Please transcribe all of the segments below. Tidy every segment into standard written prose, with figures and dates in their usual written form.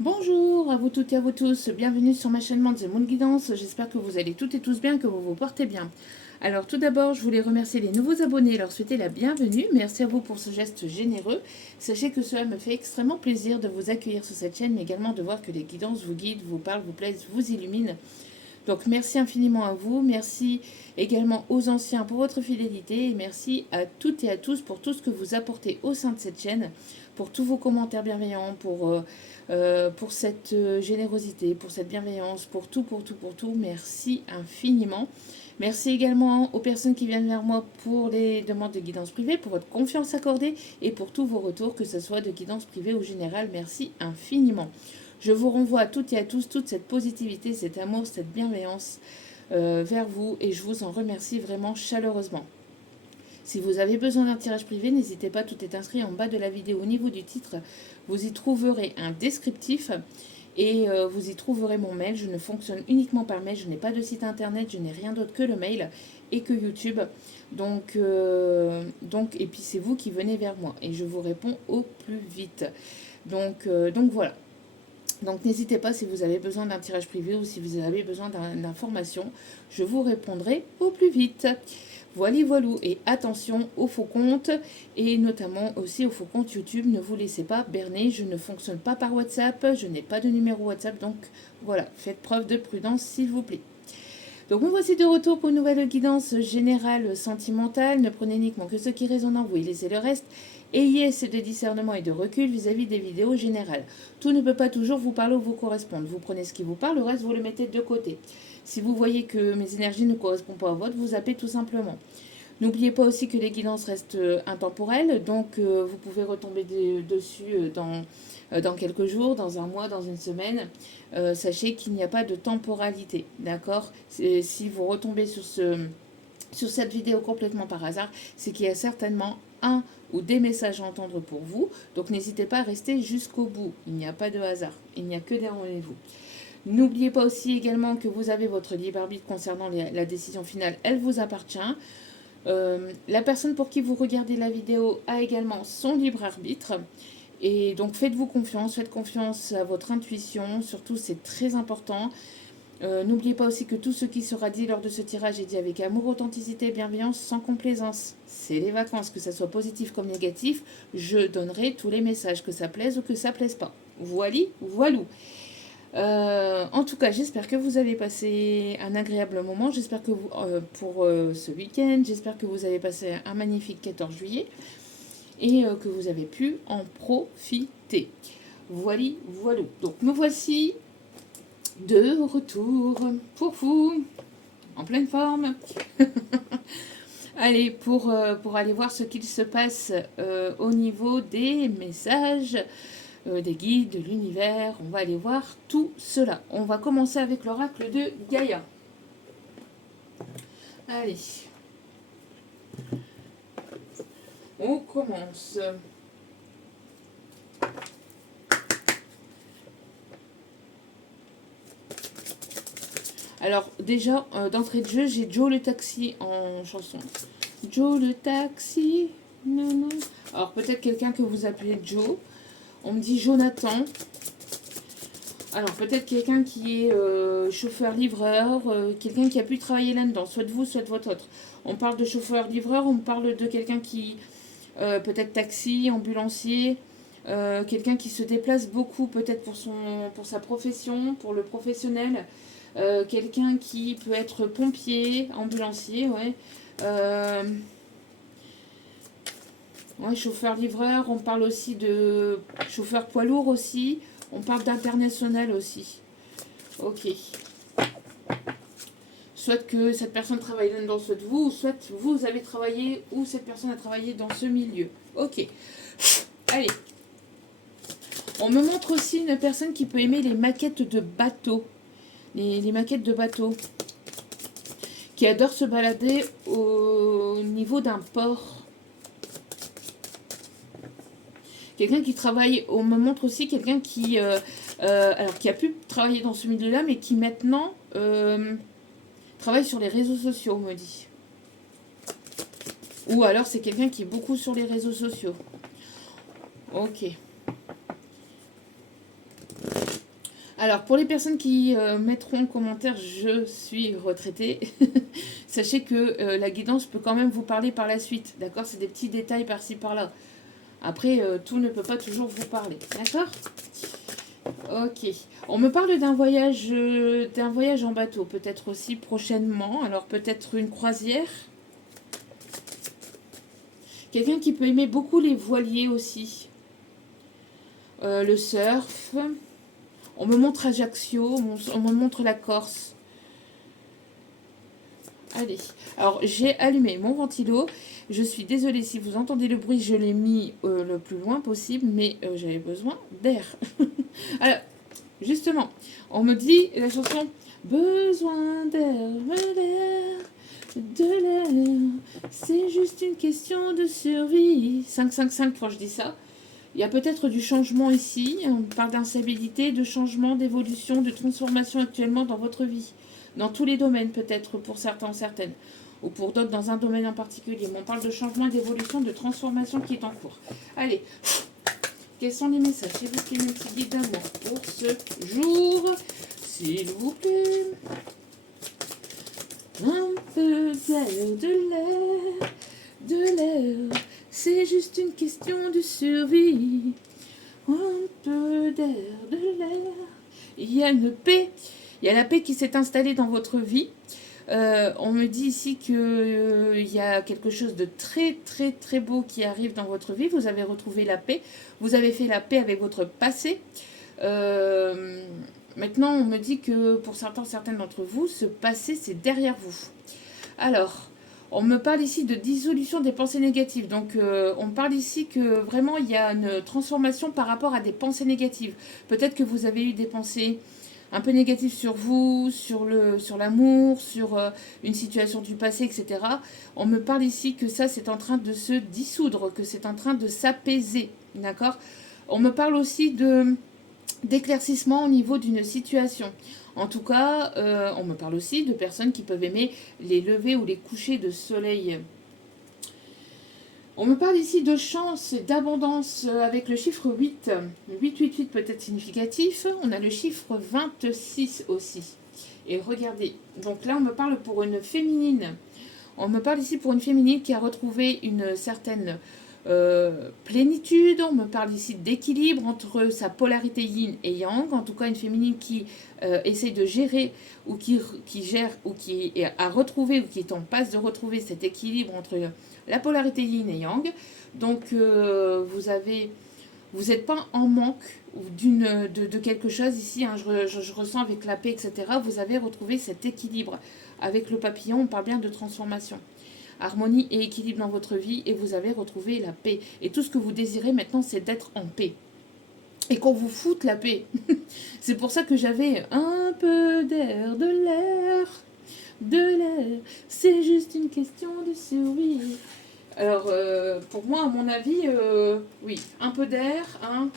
Bonjour à vous toutes et à vous tous, bienvenue sur ma chaîne The Moon Guidance, j'espère que vous allez toutes et tous bien, que vous vous portez bien. Alors tout d'abord, je voulais remercier les nouveaux abonnés et leur souhaiter la bienvenue, merci à vous pour ce geste généreux. Sachez que cela me fait extrêmement plaisir de vous accueillir sur cette chaîne, mais également de voir que les guidances vous guident, vous parlent, vous plaisent, vous illuminent. Donc merci infiniment à vous, merci également aux anciens pour votre fidélité et merci à toutes et à tous pour tout ce que vous apportez au sein de cette chaîne, pour tous vos commentaires bienveillants, pour cette générosité, pour cette bienveillance, pour tout, pour tout, pour tout. Merci infiniment. Merci également aux personnes qui viennent vers moi pour les demandes de guidance privée, pour votre confiance accordée et pour tous vos retours, que ce soit de guidance privée ou générale. Merci infiniment. Je vous renvoie à toutes et à tous toute cette positivité, cet amour, cette bienveillance vers vous et je vous en remercie vraiment chaleureusement. Si vous avez besoin d'un tirage privé, n'hésitez pas, tout est inscrit en bas de la vidéo au niveau du titre. Vous y trouverez un descriptif et vous y trouverez mon mail. Je ne fonctionne uniquement par mail, je n'ai pas de site internet, je n'ai rien d'autre que le mail et que YouTube. Et puis c'est vous qui venez vers moi et je vous réponds au plus vite. Donc voilà. Donc n'hésitez pas si vous avez besoin d'un tirage privé ou si vous avez besoin d'informations, je vous répondrai au plus vite. Voilà, voilou. Et attention aux faux comptes et notamment aussi aux faux comptes YouTube. Ne vous laissez pas berner. Je ne fonctionne pas par WhatsApp. Je n'ai pas de numéro WhatsApp. Donc voilà, faites preuve de prudence s'il vous plaît. Donc me voici de retour pour une nouvelle guidance générale sentimentale. Ne prenez uniquement que ce qui résonne en vous et laissez le reste. Ayez assez de discernement et de recul vis-à-vis des vidéos générales. Tout ne peut pas toujours vous parler ou vous correspondre. Vous prenez ce qui vous parle, le reste vous le mettez de côté. Si vous voyez que mes énergies ne correspondent pas à votre, vous zappez tout simplement. N'oubliez pas aussi que les guidances restent intemporelles, donc vous pouvez retomber dessus dans quelques jours, dans un mois, dans une semaine. Sachez qu'il n'y a pas de temporalité, d'accord? Si vous retombez sur cette vidéo complètement par hasard, c'est qu'il y a certainement un ou des messages à entendre pour vous. Donc n'hésitez pas à rester jusqu'au bout. Il n'y a pas de hasard, il n'y a que des rendez-vous. N'oubliez pas aussi également que vous avez votre libre arbitre concernant la décision finale, elle vous appartient. La personne pour qui vous regardez la vidéo a également son libre arbitre. Et donc faites-vous confiance, faites confiance à votre intuition, surtout c'est très important. N'oubliez pas aussi que tout ce qui sera dit lors de ce tirage est dit avec amour, authenticité, bienveillance, sans complaisance. C'est les vacances, que ça soit positif comme négatif, je donnerai tous les messages, que ça plaise ou que ça plaise pas. Voili, voilou. En tout cas, j'espère que vous avez passé un agréable moment. J'espère que vous, pour ce week-end, j'espère que vous avez passé un magnifique 14 juillet et que vous avez pu en profiter. Voili, voilou. Donc, me voici de retour pour vous, en pleine forme. Allez, pour aller voir ce qu'il se passe au niveau des messages, des guides, de l'univers, on va aller voir tout cela. On va commencer avec l'oracle de Gaïa. Allez, on commence. Alors déjà, d'entrée de jeu, j'ai Joe le taxi en chanson. Joe le taxi, non, non. Alors peut-être quelqu'un que vous appelez Joe. On me dit Jonathan. Alors peut-être quelqu'un qui est chauffeur-livreur, quelqu'un qui a pu travailler là-dedans, soit de vous, soit de votre autre. On parle de chauffeur-livreur, on parle de quelqu'un qui, peut-être taxi, ambulancier, quelqu'un qui se déplace beaucoup peut-être pour sa profession, pour le professionnel. Quelqu'un qui peut être pompier, ambulancier, ouais. Ouais, chauffeur-livreur, on parle aussi de chauffeur poids lourd aussi, on parle d'international aussi. Ok. Soit que cette personne travaille là-dedans, soit vous, ou soit vous avez travaillé, ou cette personne a travaillé dans ce milieu. Ok. Allez. On me montre aussi une personne qui peut aimer les maquettes de bateaux. Les maquettes de bateaux. Qui adore se balader au niveau d'un port. Quelqu'un qui travaille, on me montre aussi quelqu'un qui, alors qui a pu travailler dans ce milieu-là, mais qui maintenant travaille sur les réseaux sociaux, on me dit. Ou alors c'est quelqu'un qui est beaucoup sur les réseaux sociaux. Ok. Alors, pour les personnes qui mettront en commentaire «Je suis retraitée», sachez que la guidance peut quand même vous parler par la suite, d'accord? C'est des petits détails par-ci par-là. Après, tout ne peut pas toujours vous parler, d'accord? Ok. On me parle d'un voyage en bateau, peut-être aussi prochainement. Alors, peut-être une croisière. Quelqu'un qui peut aimer beaucoup les voiliers aussi. Le surf. On me montre Ajaccio, on me montre la Corse. Allez, alors j'ai allumé mon ventilo. Je suis désolée si vous entendez le bruit, je l'ai mis le plus loin possible, mais j'avais besoin d'air. Alors, justement, on me dit la chanson «Besoin d'air, de l'air, c'est juste une question de survie». 5 quand je dis ça. Il y a peut-être du changement ici. On parle d'instabilité, de changement, d'évolution, de transformation actuellement dans votre vie. Dans tous les domaines, peut-être pour certains, certaines. Ou pour d'autres, dans un domaine en particulier. Mais on parle de changement, d'évolution, de transformation qui est en cours. Allez, quels sont les messages s'il vous plaît, mes petits guides d'amour pour ce jour? S'il vous plaît. Un peu d'air, de l'air. C'est juste une question de survie. Un peu d'air, de l'air. Il y a une paix. Il y a la paix qui s'est installée dans votre vie. On me dit ici qu'il y a quelque chose de très très très beau qui arrive dans votre vie. Vous avez retrouvé la paix. Vous avez fait la paix avec votre passé. Maintenant, on me dit que pour certaines d'entre vous, ce passé, c'est derrière vous. Alors, on me parle ici de dissolution des pensées négatives. Donc, on parle ici que vraiment, il y a une transformation par rapport à des pensées négatives. Peut-être que vous avez eu des pensées un peu négatives sur vous, sur l'amour, sur une situation du passé, etc. On me parle ici que ça, c'est en train de se dissoudre, que c'est en train de s'apaiser. D'accord? On me parle aussi d'éclaircissement au niveau d'une situation. En tout cas, on me parle aussi de personnes qui peuvent aimer les levées ou les couchers de soleil. On me parle ici de chance et d'abondance avec le chiffre 8. 8 peut être significatif. On a le chiffre 26 aussi. Et regardez, donc là on me parle pour une féminine. On me parle ici pour une féminine qui a retrouvé une certaine plénitude. On me parle ici d'équilibre entre sa polarité yin et yang. En tout cas, une féminine qui essaye de gérer ou qui gère ou qui a retrouvé ou qui est en passe de retrouver cet équilibre entre la polarité yin et yang. Donc, vous n'êtes pas en manque de quelque chose ici. Hein, je ressens avec la paix, etc. Vous avez retrouvé cet équilibre. Avec le papillon, on parle bien de transformation. Harmonie et équilibre dans votre vie et vous avez retrouvé la paix. Et tout ce que vous désirez maintenant, c'est d'être en paix. Et qu'on vous foute la paix. C'est pour ça que j'avais un peu d'air, de l'air. C'est juste une question de survie. Alors, pour moi, à mon avis, oui, un peu d'air. Hein.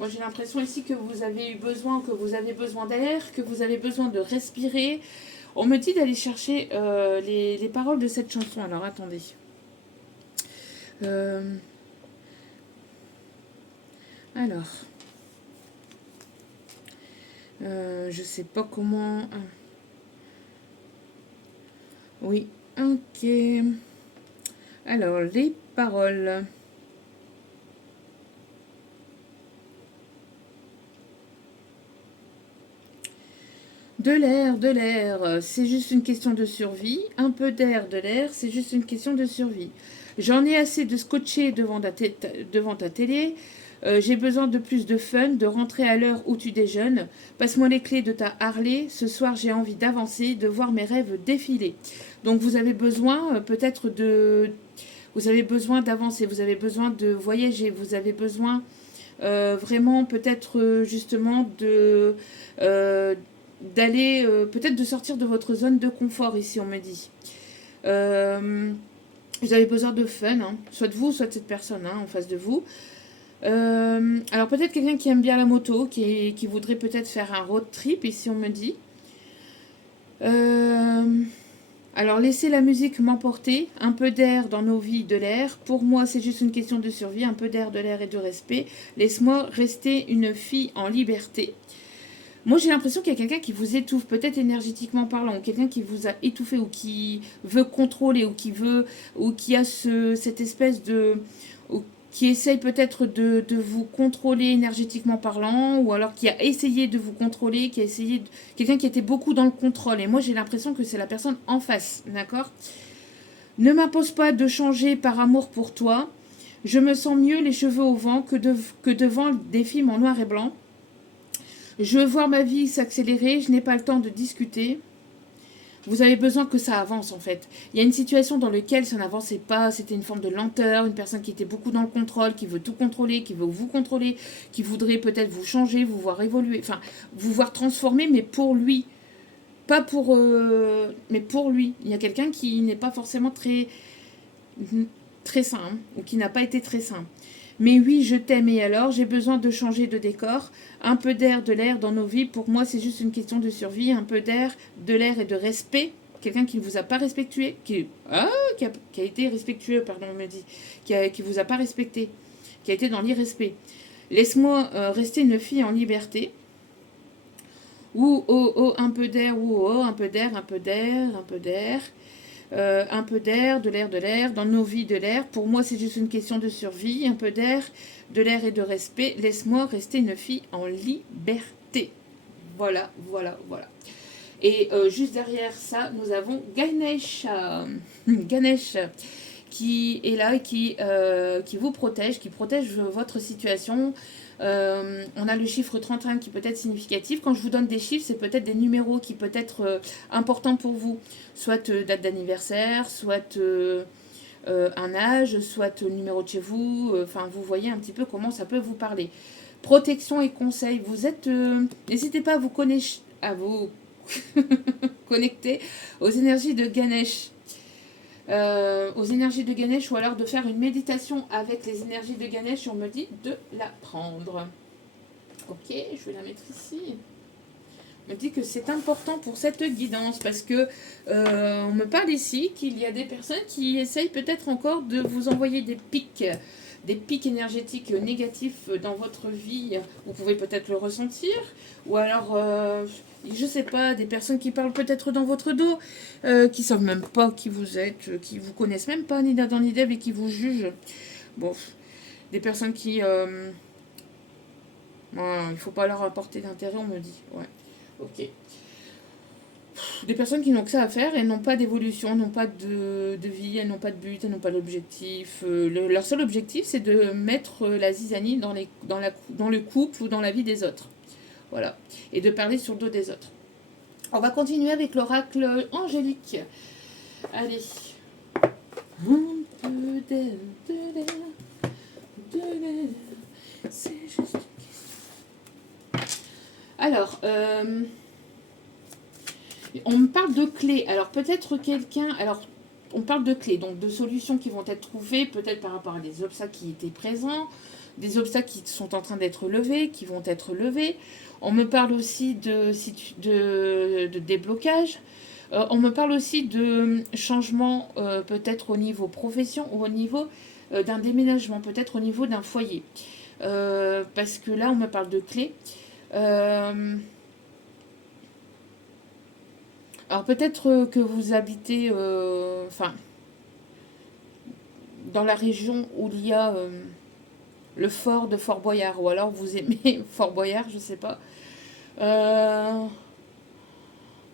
Moi, j'ai l'impression ici que vous avez eu besoin, que vous avez besoin d'air, que vous avez besoin de respirer. On me dit d'aller chercher les paroles de cette chanson. Alors, attendez. Alors. Je sais pas comment... Oui, ok. Alors, les paroles. De l'air, c'est juste une question de survie. Un peu d'air, de l'air, c'est juste une question de survie. J'en ai assez de scotcher devant ta télé. J'ai besoin de plus de fun, de rentrer à l'heure où tu déjeunes. Passe-moi les clés de ta Harley. Ce soir, j'ai envie d'avancer, de voir mes rêves défiler. Donc, vous avez besoin peut-être de... Vous avez besoin d'avancer, vous avez besoin de voyager, vous avez besoin vraiment peut-être justement d'aller, peut-être de sortir de votre zone de confort ici, on me dit. Vous avez besoin de fun, hein, soit de vous, soit de cette personne en face de vous. Alors peut-être quelqu'un qui aime bien la moto, qui voudrait peut-être faire un road trip, ici on me dit. Alors laissez la musique m'emporter, un peu d'air dans nos vies, de l'air. Pour moi c'est juste une question de survie, un peu d'air, de l'air et de respect. Laisse-moi rester une fille en liberté. Moi, j'ai l'impression qu'il y a quelqu'un qui vous étouffe, peut-être énergétiquement parlant, ou quelqu'un qui vous a étouffé, ou qui veut contrôler, ou qui a cette espèce de, ou qui essaye peut-être de vous contrôler énergétiquement parlant, ou alors qui a essayé de vous contrôler, qui a essayé, quelqu'un qui était beaucoup dans le contrôle. Et moi, j'ai l'impression que c'est la personne en face, d'accord? Ne m'impose pas de changer par amour pour toi. Je me sens mieux les cheveux au vent que devant des films en noir et blanc. Je veux voir ma vie s'accélérer, je n'ai pas le temps de discuter. Vous avez besoin que ça avance en fait. Il y a une situation dans laquelle ça n'avançait pas, c'était une forme de lenteur, une personne qui était beaucoup dans le contrôle, qui veut tout contrôler, qui veut vous contrôler, qui voudrait peut-être vous changer, vous voir évoluer, enfin vous voir transformer, mais pour lui. Pas pour... mais pour lui. Il y a quelqu'un qui n'est pas forcément très sain, hein, ou qui n'a pas été très sain. Mais oui, je t'aime et alors, j'ai besoin de changer de décor. Un peu d'air, de l'air dans nos vies, pour moi, c'est juste une question de survie. Un peu d'air, de l'air et de respect. Quelqu'un qui ne vous a pas respectué, qui a été respectueux, pardon, on me dit, qui vous a pas respecté, qui a été dans l'irrespect. Laisse-moi rester une fille en liberté. Ou oh, oh, un peu d'air, ou oh, oh, un peu d'air, un peu d'air, un peu d'air. Un peu d'air, de l'air, dans nos vies de l'air. Pour moi, c'est juste une question de survie. Un peu d'air, de l'air et de respect. Laisse-moi rester une fille en liberté. Voilà, voilà, voilà. Et juste derrière ça, nous avons Ganesh. Ganesh qui est là et qui vous protège, qui protège votre situation. On a le chiffre 31 qui peut être significatif. Quand je vous donne des chiffres, c'est peut-être des numéros qui peuvent être importants pour vous. Soit date d'anniversaire, soit un âge, soit numéro de chez vous. Enfin, vous voyez un petit peu comment ça peut vous parler. Protection et conseil. Vous êtes... n'hésitez pas à vous connecter aux énergies de Ganesh. Aux énergies de Ganesh, ou alors de faire une méditation avec les énergies de Ganesh, on me dit de la prendre. Ok, je vais la mettre ici. On me dit que c'est important pour cette guidance parce que on me parle ici qu'il y a des personnes qui essayent peut-être encore de vous envoyer des pics énergétiques négatifs dans votre vie. Vous pouvez peut-être le ressentir, ou alors je sais pas, des personnes qui parlent peut-être dans votre dos, qui savent même pas qui vous êtes, qui vous connaissent même pas ni d'Adam ni d'Ève et qui vous jugent. Bon, des personnes qui il faut pas leur apporter d'intérêt, on me dit. Ouais, ok. Des personnes qui n'ont que ça à faire et n'ont pas d'évolution, n'ont pas de vie, elles n'ont pas de but, elles n'ont pas d'objectif. Leur seul objectif, c'est de mettre la zizanie dans le couple ou dans la vie des autres. Voilà. Et de parler sur le dos des autres. On va continuer avec l'oracle angélique. Allez. Un peu d'air, de l'air, de l'air. C'est juste une question. Alors, on me parle de clés. Alors, peut-être quelqu'un... Alors, on parle de clés, donc de solutions qui vont être trouvées, peut-être par rapport à des obstacles qui étaient présents, des obstacles qui sont en train d'être levés, qui vont être levés. On me parle aussi de déblocage. On me parle aussi de changement, peut-être au niveau profession ou au niveau d'un déménagement, peut-être au niveau d'un foyer. Parce que là, on me parle de clés. Alors peut-être que vous habitez dans la région où il y a le fort de Fort Boyard, ou alors vous aimez Fort Boyard, je sais pas.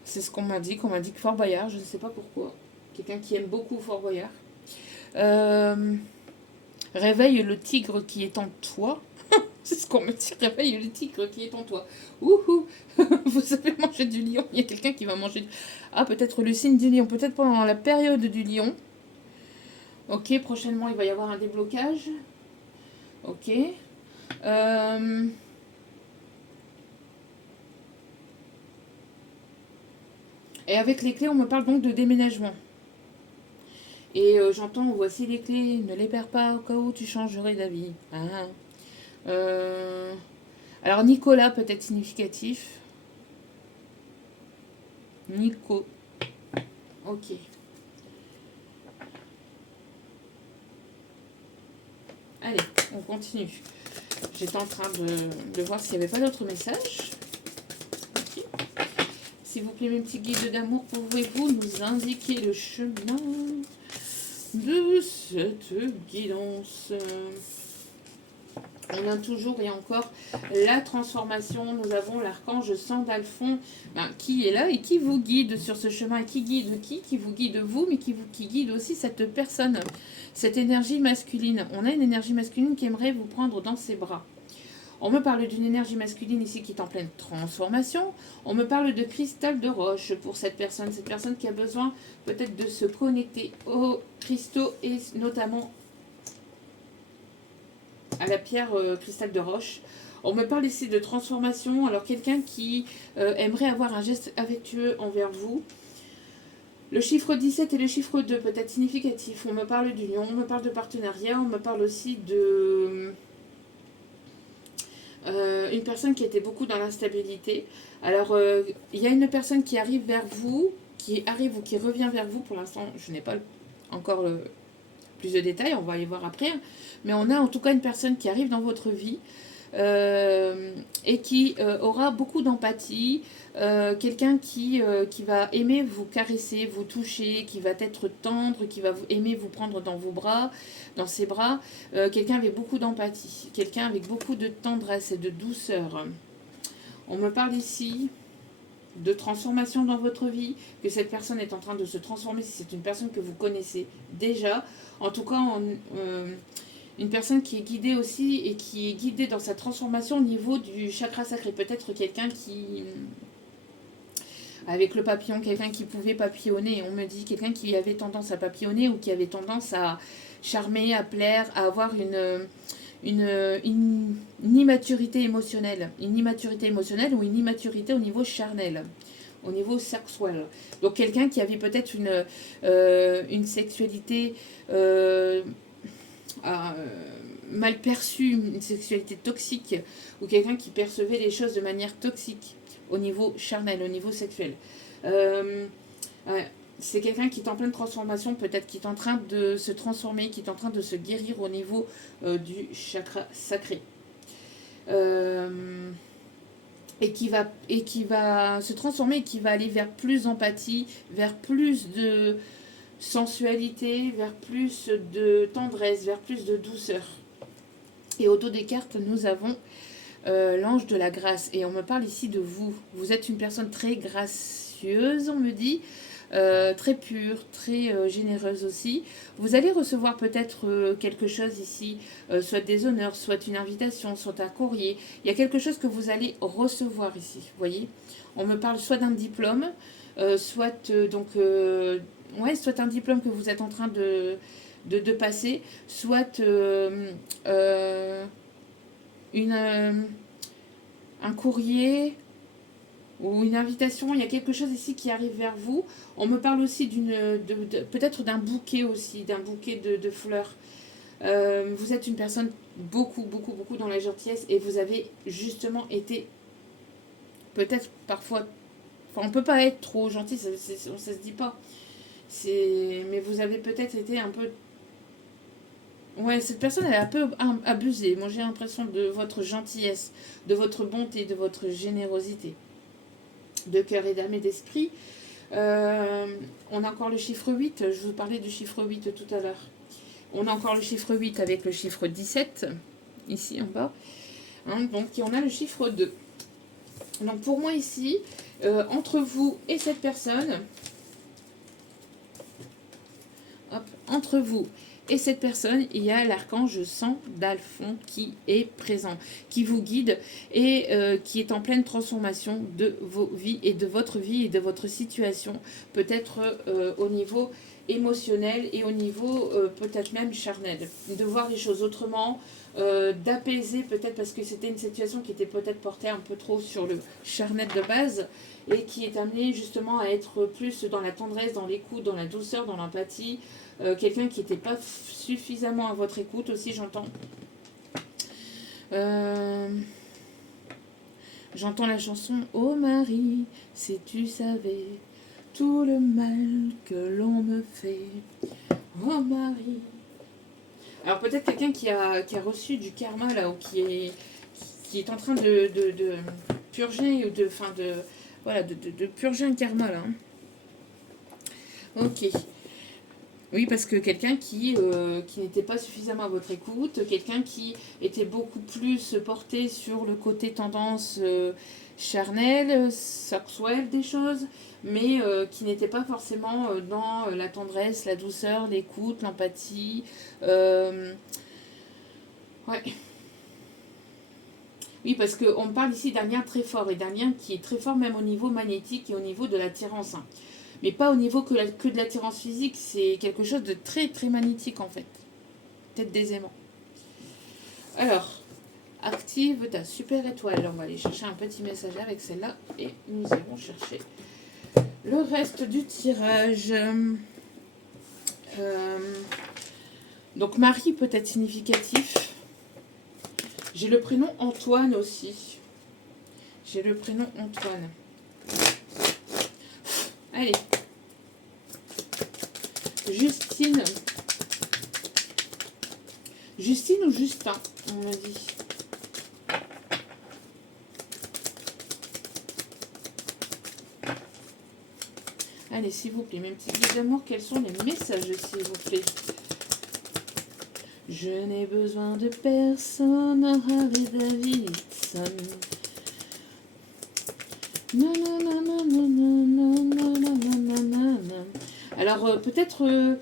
C'est ce qu'on m'a dit que Fort Boyard, je ne sais pas pourquoi. Quelqu'un qui aime beaucoup Fort Boyard. Réveille le tigre qui est en toi. C'est ce qu'on me dit, réveille le tigre qui est en toi. Ouhou. Vous avez mangé du lion. Il y a quelqu'un qui va manger. Ah, peut-être le signe du lion. Peut-être pendant la période du lion. Ok, prochainement, il va y avoir un déblocage. Ok. Et avec les clés, on me parle donc de déménagement. Et j'entends, voici les clés, ne les perds pas au cas où tu changerais d'avis. Alors Nicolas peut être significatif. Nico. Ok. Allez, on continue. J'étais en train de voir s'il n'y avait pas d'autres messages. S'il vous plaît, mes petits guides d'amour, pouvez-vous nous indiquer le chemin de cette guidance? On a toujours et encore la transformation. Nous avons l'archange Sandalphon qui est là et qui vous guide sur ce chemin. Et qui guide qui vous guide vous, mais qui guide aussi cette personne, cette énergie masculine. On a une énergie masculine qui aimerait vous prendre dans ses bras. On me parle d'une énergie masculine ici qui est en pleine transformation. On me parle de cristal de roche pour cette personne qui a besoin peut-être de se connecter aux cristaux et notamment à la pierre cristal de roche. On me parle ici de transformation. Alors quelqu'un qui aimerait avoir un geste affectueux envers vous. Le chiffre 17 et le chiffre 2 peut être significatif. On me parle d'union, on me parle de partenariat, on me parle aussi de une personne qui était beaucoup dans l'instabilité. Alors il y a une personne qui arrive vers vous, qui arrive ou qui revient vers vous. Pour l'instant, je n'ai pas encore plus de détails, on va aller voir après. Mais on a en tout cas une personne qui arrive dans votre vie et qui aura beaucoup d'empathie. Quelqu'un qui va aimer vous caresser, vous toucher, qui va être tendre, qui va aimer vous prendre dans vos bras, dans ses bras. Quelqu'un avec beaucoup d'empathie, quelqu'un avec beaucoup de tendresse et de douceur. On me parle ici de transformation dans votre vie, que cette personne est en train de se transformer, si c'est une personne que vous connaissez déjà. En tout cas, une personne qui est guidée aussi et qui est guidée dans sa transformation au niveau du chakra sacré. Peut-être quelqu'un qui, avec le papillon, quelqu'un qui pouvait papillonner, on me dit quelqu'un qui avait tendance à papillonner ou qui avait tendance à charmer, à plaire, à avoir une immaturité émotionnelle. Une immaturité émotionnelle ou une immaturité au niveau charnel, au niveau sexuel. Donc quelqu'un qui avait peut-être une sexualité mal perçue, une sexualité toxique, ou quelqu'un qui percevait les choses de manière toxique au niveau charnel, au niveau sexuel. C'est quelqu'un qui est en pleine transformation, peut-être qui est en train de se transformer, qui est en train de se guérir au niveau du chakra sacré. Et qui va se transformer et qui va aller vers plus d'empathie, vers plus de sensualité, vers plus de tendresse, vers plus de douceur. Et au dos des cartes, nous avons l'ange de la grâce. Et on me parle ici de vous. Vous êtes une personne très gracieuse, on me dit. Très pure, très généreuse aussi. Vous allez recevoir peut-être quelque chose ici, soit des honneurs, soit une invitation, soit un courrier. Il y a quelque chose que vous allez recevoir ici, vous voyez. On me parle soit d'un diplôme, soit soit un diplôme que vous êtes en train de passer, soit un courrier ou une invitation. Il y a quelque chose ici qui arrive vers vous. On me parle aussi peut-être d'un bouquet aussi, d'un bouquet de fleurs. Vous êtes une personne beaucoup dans la gentillesse et vous avez justement été peut-être parfois... Enfin, on ne peut pas être trop gentil, ça se dit pas. Mais vous avez peut-être été un peu... Ouais, cette personne, elle est un peu abusée. Moi, j'ai l'impression de votre gentillesse, de votre bonté, de votre générosité, de cœur et d'âme et d'esprit. On a encore le chiffre 8. Je vous parlais du chiffre 8 tout à l'heure. On a encore le chiffre 8 avec le chiffre 17, ici en bas. Donc, on a le chiffre 2. Donc, pour moi, ici, entre vous et cette personne... entre vous et cette personne, il y a l'archange Sandalphon qui est présent, qui vous guide et qui est en pleine transformation de vos vies et de votre situation, peut-être au niveau émotionnel et au niveau peut-être même charnel, de voir les choses autrement, d'apaiser peut-être parce que c'était une situation qui était peut-être portée un peu trop sur le charnel de base et qui est amenée justement à être plus dans la tendresse, dans l'écoute, dans la douceur, dans l'empathie. Quelqu'un qui n'était pas suffisamment à votre écoute aussi, j'entends. J'entends la chanson « Oh Marie, si tu savais tout le mal que l'on me fait. Oh Marie ». Alors peut-être quelqu'un qui a reçu du karma là, ou qui est en train de purger ou voilà, de purger un karma là. Ok. Oui, parce que quelqu'un qui n'était pas suffisamment à votre écoute, quelqu'un qui était beaucoup plus porté sur le côté tendance charnelle, sexuelle des choses, mais qui n'était pas forcément dans la tendresse, la douceur, l'écoute, l'empathie. Ouais. Oui, parce qu'on parle ici d'un lien très fort, et d'un lien qui est très fort même au niveau magnétique et au niveau de l'attirance, hein. Mais pas au niveau que de l'attirance physique, c'est quelque chose de très très magnétique en fait. Peut-être des aimants. Alors, active ta super étoile. On va aller chercher un petit message avec celle-là et nous allons chercher le reste du tirage. Donc, Marie peut être significatif. J'ai le prénom Antoine aussi. J'ai le prénom Antoine. Allez. Justine. Justine ou Justin, on m'a dit. Allez, s'il vous plaît, mes petits bouts d'amour, quels sont les messages, s'il vous plaît? Je n'ai besoin de personne, Harley Davidson. Alors, peut-être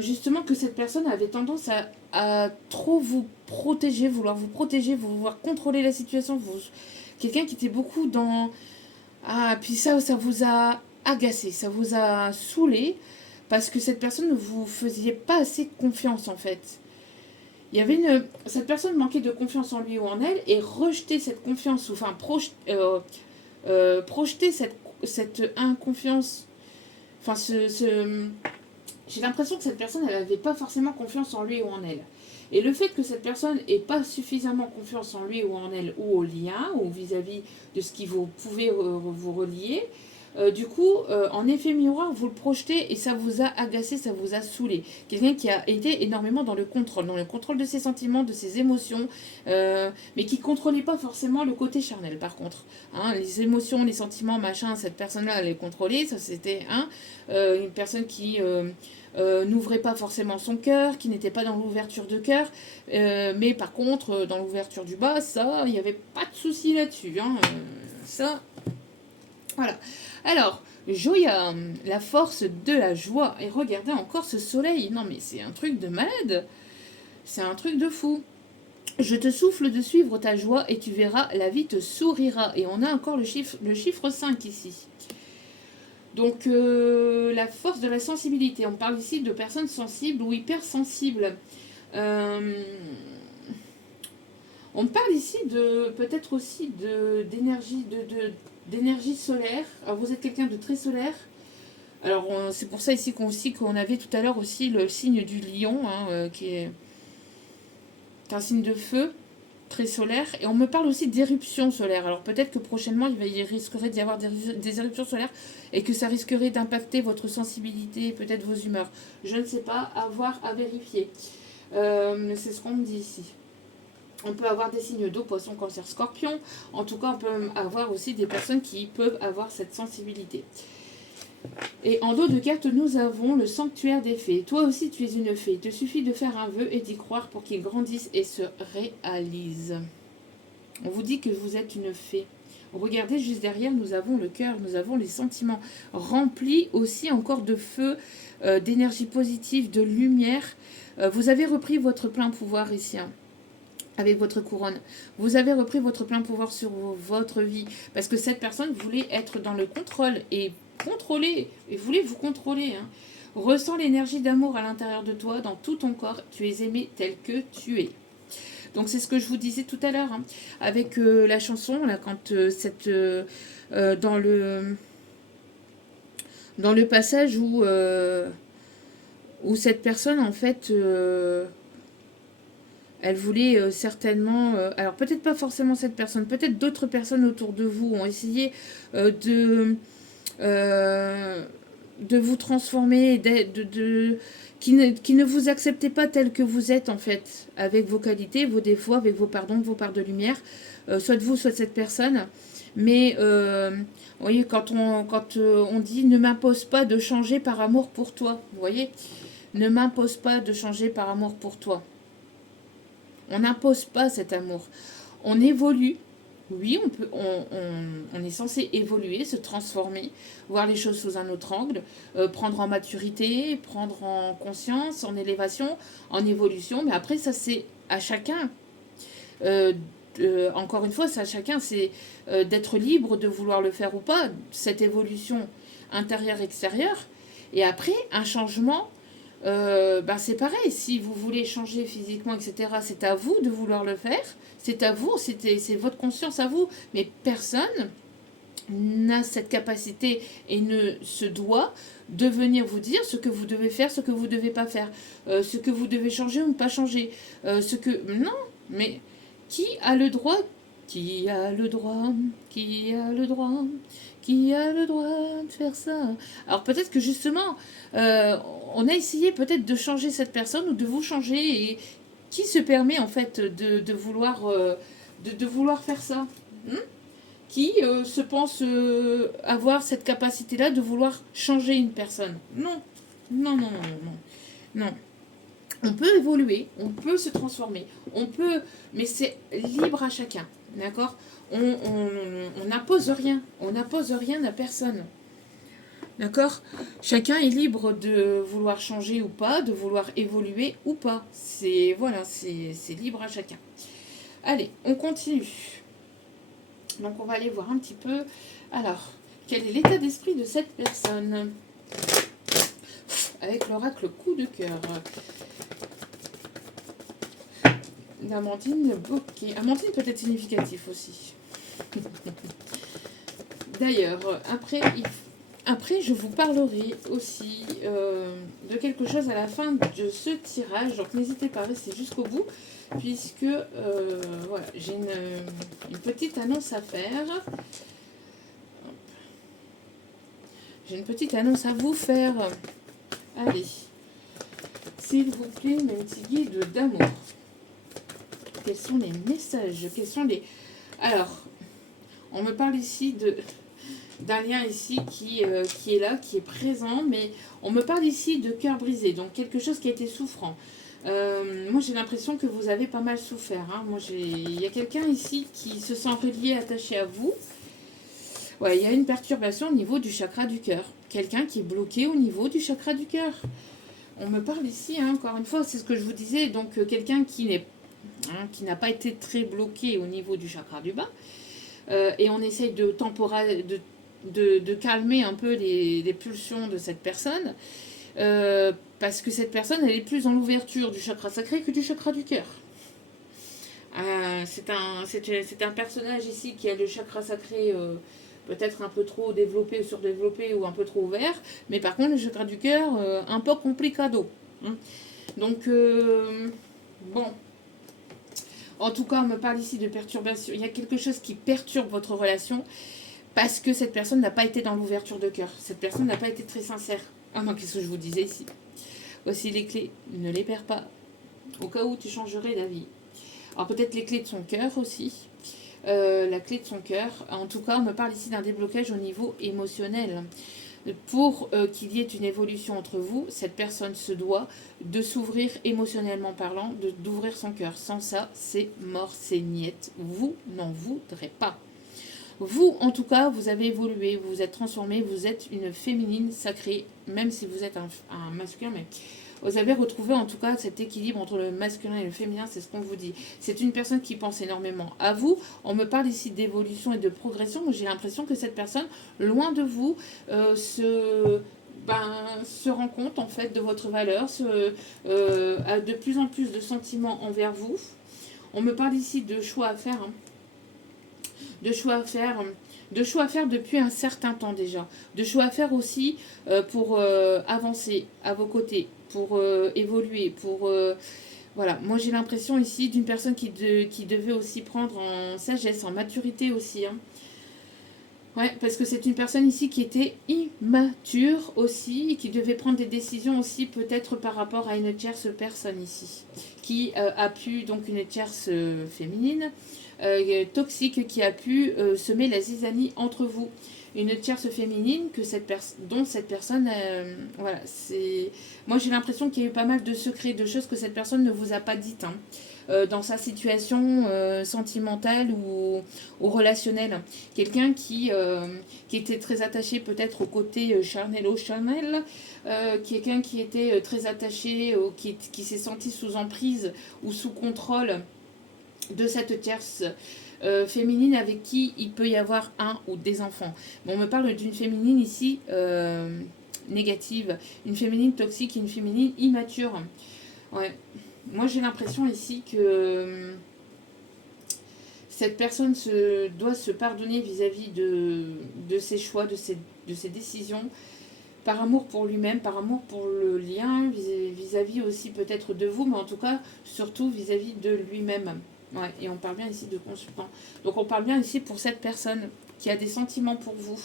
justement que cette personne avait tendance à trop vous protéger, vouloir vous protéger, vouloir contrôler la situation. Quelqu'un qui était beaucoup dans... Ah, puis ça vous a agacé, ça vous a saoulé, parce que cette personne ne vous faisait pas assez confiance en fait. Il y avait cette personne manquait de confiance en lui ou en elle et rejetait cette confiance, ou enfin projeter cette inconfiance. Enfin, j'ai l'impression que cette personne, elle n'avait pas forcément confiance en lui ou en elle. Et le fait que cette personne n'ait pas suffisamment confiance en lui ou en elle, ou au lien, ou vis-à-vis de ce qui vous pouvez vous relier, du coup, en effet miroir, vous le projetez et ça vous a agacé, ça vous a saoulé. Quelqu'un qui a été énormément dans le contrôle de ses sentiments, de ses émotions, mais qui ne contrôlait pas forcément le côté charnel par contre. Hein, les émotions, les sentiments, machin, cette personne-là, elle est contrôlée, ça c'était une personne qui n'ouvrait pas forcément son cœur, qui n'était pas dans l'ouverture de cœur, mais par contre, dans l'ouverture du bas, ça, il n'y avait pas de souci là-dessus. Hein, ça, voilà. Alors, Joya, la force de la joie. Et regardez encore ce soleil. Non mais c'est un truc de malade. C'est un truc de fou. Je te souffle de suivre ta joie et tu verras, la vie te sourira. Et on a encore le chiffre 5 ici. Donc, la force de la sensibilité. On parle ici de personnes sensibles ou hypersensibles. On parle ici de peut-être aussi d'énergie d'énergie solaire. Alors vous êtes quelqu'un de très solaire. Alors c'est pour ça ici qu'on avait tout à l'heure aussi le signe du lion, hein, qui est un signe de feu, très solaire. Et on me parle aussi d'éruption solaire. Alors peut-être que prochainement il risquerait d'y avoir des éruptions solaires et que ça risquerait d'impacter votre sensibilité et peut-être vos humeurs. Je ne sais pas, à voir, à vérifier. C'est ce qu'on me dit ici. On peut avoir des signes d'eau, poisson, cancer, scorpion. En tout cas, on peut avoir aussi des personnes qui peuvent avoir cette sensibilité. Et en dos de carte, nous avons le sanctuaire des fées. Toi aussi, tu es une fée. Il te suffit de faire un vœu et d'y croire pour qu'il grandisse et se réalise. On vous dit que vous êtes une fée. Regardez, juste derrière, nous avons le cœur, nous avons les sentiments remplis aussi encore de feu, d'énergie positive, de lumière. Vous avez repris votre plein pouvoir ici, hein, avec votre couronne. Vous avez repris votre plein pouvoir sur votre vie. Parce que cette personne voulait être dans le contrôle et contrôler, et voulait vous contrôler. Hein. Ressens l'énergie d'amour à l'intérieur de toi, dans tout ton corps. Tu es aimé tel que tu es. Donc c'est ce que je vous disais tout à l'heure, hein, avec la chanson, là, quand dans le passage où cette personne, en fait... elle voulait certainement, alors peut-être pas forcément cette personne, peut-être d'autres personnes autour de vous ont essayé euh, de, euh, de vous transformer, qui ne vous acceptaient pas tel que vous êtes en fait, avec vos qualités, vos défauts, avec vos parts de lumière, soit de vous, soit de cette personne. Mais vous voyez, quand on dit ne m'impose pas de changer par amour pour toi, vous voyez, ne m'impose pas de changer par amour pour toi. On n'impose pas cet amour. On évolue. Oui, on est censé évoluer, se transformer, voir les choses sous un autre angle, prendre en maturité, prendre en conscience, en élévation, en évolution. Mais après, ça, c'est à chacun. Euh, Encore une fois, c'est à chacun. C'est d'être libre de vouloir le faire ou pas, cette évolution intérieure-extérieure. Et après, un changement, ben c'est pareil, si vous voulez changer physiquement, etc., c'est à vous de vouloir le faire, c'est à vous, c'est votre conscience à vous, mais personne n'a cette capacité et ne se doit de venir vous dire ce que vous devez faire, ce que vous ne devez pas faire, ce que vous devez changer ou pas changer, ce que... Non, mais qui a le droit, qui a le droit, qui a le droit, qui a le droit de faire ça? Alors peut-être que justement, euh, on a essayé peut-être de changer cette personne ou de vous changer et qui se permet en fait de vouloir, de vouloir faire ça, hein? Qui se pense avoir cette capacité-là de vouloir changer une personne? Non, non, non, non, non, non. On peut évoluer, on peut se transformer, on peut, mais c'est libre à chacun, d'accord? On n'impose rien, on n'impose rien à personne, d'accord? Chacun est libre de vouloir changer ou pas, de vouloir évoluer ou pas. C'est voilà, c'est libre à chacun. Allez, on continue. Donc on va aller voir un petit peu. Alors, quel est l'état d'esprit de cette personne? Avec l'oracle coup de cœur. D'Amandine Bocquet. Amandine peut être significatif aussi. D'ailleurs, après, je vous parlerai aussi de quelque chose à la fin de ce tirage. Donc n'hésitez pas à rester jusqu'au bout, puisque voilà, j'ai une petite annonce à faire. J'ai une petite annonce à vous faire. Allez, s'il vous plaît, mes petits guides d'amour. Quels sont les messages? Quels sont les... Alors, on me parle ici d'un lien ici qui est là, qui est présent, mais on me parle ici de cœur brisé, donc quelque chose qui a été souffrant. Moi, j'ai l'impression que vous avez pas mal souffert. Hein. Il y a quelqu'un ici qui se sent relié, attaché à vous. Ouais, il y a une perturbation au niveau du chakra du cœur. Quelqu'un qui est bloqué au niveau du chakra du cœur. On me parle ici, hein, encore une fois, c'est ce que je vous disais, donc quelqu'un qui n'a pas été très bloqué au niveau du chakra du bas. Et on essaye de calmer un peu les pulsions de cette personne. Parce que cette personne, elle est plus dans l'ouverture du chakra sacré que du chakra du cœur. C'est un personnage ici qui a le chakra sacré peut-être un peu trop développé, surdéveloppé ou un peu trop ouvert. Mais par contre, le chakra du cœur, un peu complicado. Hein. Donc, bon. En tout cas, on me parle ici de perturbation. Il y a quelque chose qui perturbe votre relation parce que cette personne n'a pas été dans l'ouverture de cœur. Cette personne n'a pas été très sincère. Ah non, qu'est-ce que je vous disais ici? Voici les clés. Ne les perds pas. Au cas où tu changerais d'avis. Alors peut-être les clés de son cœur aussi. La clé de son cœur. En tout cas, on me parle ici d'un déblocage au niveau émotionnel. Pour qu'il y ait une évolution entre vous, cette personne se doit de s'ouvrir émotionnellement parlant, d'ouvrir son cœur. Sans ça, c'est mort, c'est niette. Vous n'en voudrez pas. Vous, en tout cas, vous avez évolué, vous vous êtes transformé, vous êtes une féminine sacrée, même si vous êtes un masculin, mais vous avez retrouvé en tout cas cet équilibre entre le masculin et le féminin, c'est ce qu'on vous dit. C'est une personne qui pense énormément à vous. On me parle ici d'évolution et de progression. J'ai l'impression que cette personne, loin de vous, se rend compte en fait de votre valeur, a de plus en plus de sentiments envers vous. On me parle ici de choix à faire, hein. De choix à faire, de choix à faire depuis un certain temps déjà, de choix à faire aussi pour avancer à vos côtés, pour évoluer, pour voilà. Moi j'ai l'impression ici d'une personne qui devait aussi prendre en sagesse, en maturité aussi. Hein. Ouais, parce que c'est une personne ici qui était immature aussi, et qui devait prendre des décisions aussi peut-être par rapport à une tierce personne ici, qui a pu, donc une tierce féminine, toxique qui a pu semer la zizanie entre vous. Une tierce féminine que dont cette personne, voilà, c'est... Moi j'ai l'impression qu'il y a eu pas mal de secrets, de choses que cette personne ne vous a pas dites, hein, dans sa situation sentimentale ou relationnelle. Quelqu'un qui était très attaché peut-être au côté charnel, quelqu'un qui était très attaché, qui s'est senti sous emprise ou sous contrôle de cette tierce féminine avec qui il peut y avoir un ou des enfants. Bon, on me parle d'une féminine ici négative, une féminine toxique, une féminine immature. Ouais. Moi j'ai l'impression ici que cette personne doit se pardonner vis-à-vis de ses choix, de ses décisions, par amour pour lui-même, par amour pour le lien, vis-à-vis aussi peut-être de vous, mais en tout cas surtout vis-à-vis de lui-même. Ouais, et on parle bien ici de consultant. Donc on parle bien ici pour cette personne qui a des sentiments pour vous,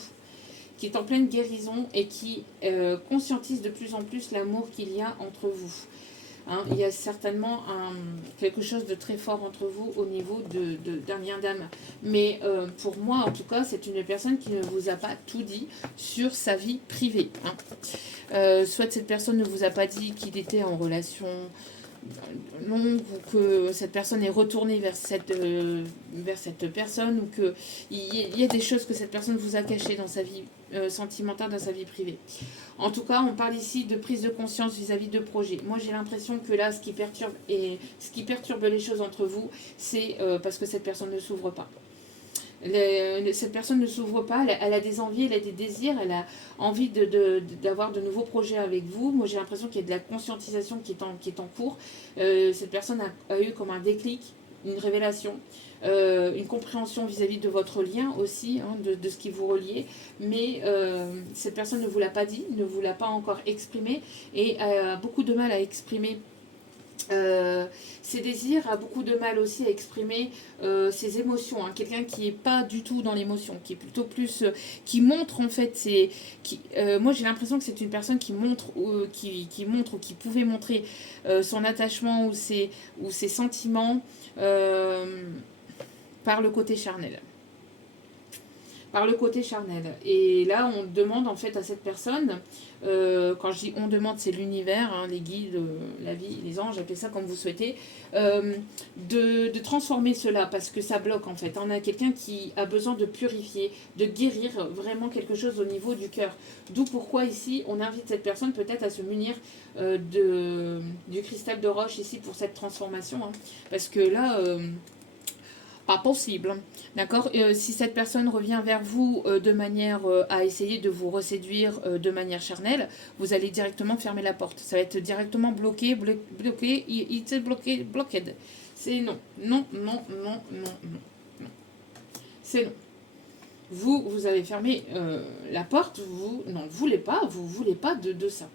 qui est en pleine guérison et qui conscientise de plus en plus l'amour qu'il y a entre vous. Hein, il y a certainement quelque chose de très fort entre vous au niveau d'un lien d'âme. Mais pour moi, en tout cas, c'est une personne qui ne vous a pas tout dit sur sa vie privée. Hein. Soit cette personne ne vous a pas dit qu'il était en relation longue, ou que cette personne est retournée vers cette personne, ou qu'il y a des choses que cette personne vous a cachées dans sa vie sentimentale, dans sa vie privée. En tout cas, on parle ici de prise de conscience vis-à-vis de projets. Moi, j'ai l'impression que là, ce qui perturbe les choses entre vous, c'est parce que cette personne ne s'ouvre pas. Cette personne ne s'ouvre pas, elle a des envies, elle a des désirs, elle a envie d'avoir de nouveaux projets avec vous. Moi, j'ai l'impression qu'il y a de la conscientisation qui est en cours. Cette personne a eu comme un déclic, une révélation, une compréhension vis-à-vis de votre lien aussi, hein, de ce qui vous reliait. Mais cette personne ne vous l'a pas dit, ne vous l'a pas encore exprimé et a beaucoup de mal à exprimer ses désirs, a beaucoup de mal aussi à exprimer ses émotions. Hein. Quelqu'un qui n'est pas du tout dans l'émotion, qui est plutôt plus... qui montre en fait... moi j'ai l'impression que c'est une personne qui montre, qui montre ou qui pouvait montrer son attachement ou ses sentiments par le côté charnel. Par le côté charnel. Et là, on demande en fait à cette personne, quand je dis on demande, c'est l'univers, hein, les guides, la vie, les anges, appelez ça comme vous souhaitez, de transformer cela parce que ça bloque en fait. On a quelqu'un qui a besoin de purifier, de guérir vraiment quelque chose au niveau du cœur. D'où pourquoi ici, on invite cette personne peut-être à se munir du cristal de roche ici pour cette transformation. Hein, parce que là... pas possible. D'accord. Si cette personne revient vers vous de manière à essayer de vous reséduire de manière charnelle, vous allez directement fermer la porte. Ça va être directement bloqué, it's blocked. C'est non. Non, non, non, non, non, non. C'est non. Vous avez fermé la porte, vous n'en voulez pas, vous voulez pas de ça.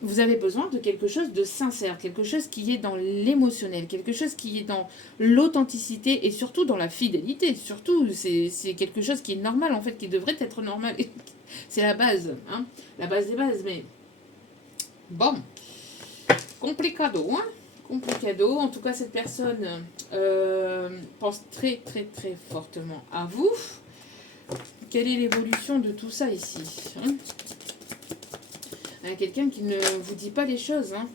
Vous avez besoin de quelque chose de sincère, quelque chose qui est dans l'émotionnel, quelque chose qui est dans l'authenticité et surtout dans la fidélité. Surtout, c'est quelque chose qui est normal en fait, qui devrait être normal. C'est la base, hein, la base des bases. Mais bon, complicado, hein, complicado. En tout cas, cette personne pense très très très fortement à vous. Quelle est l'évolution de tout ça ici, hein? Quelqu'un qui ne vous dit pas les choses. Hein.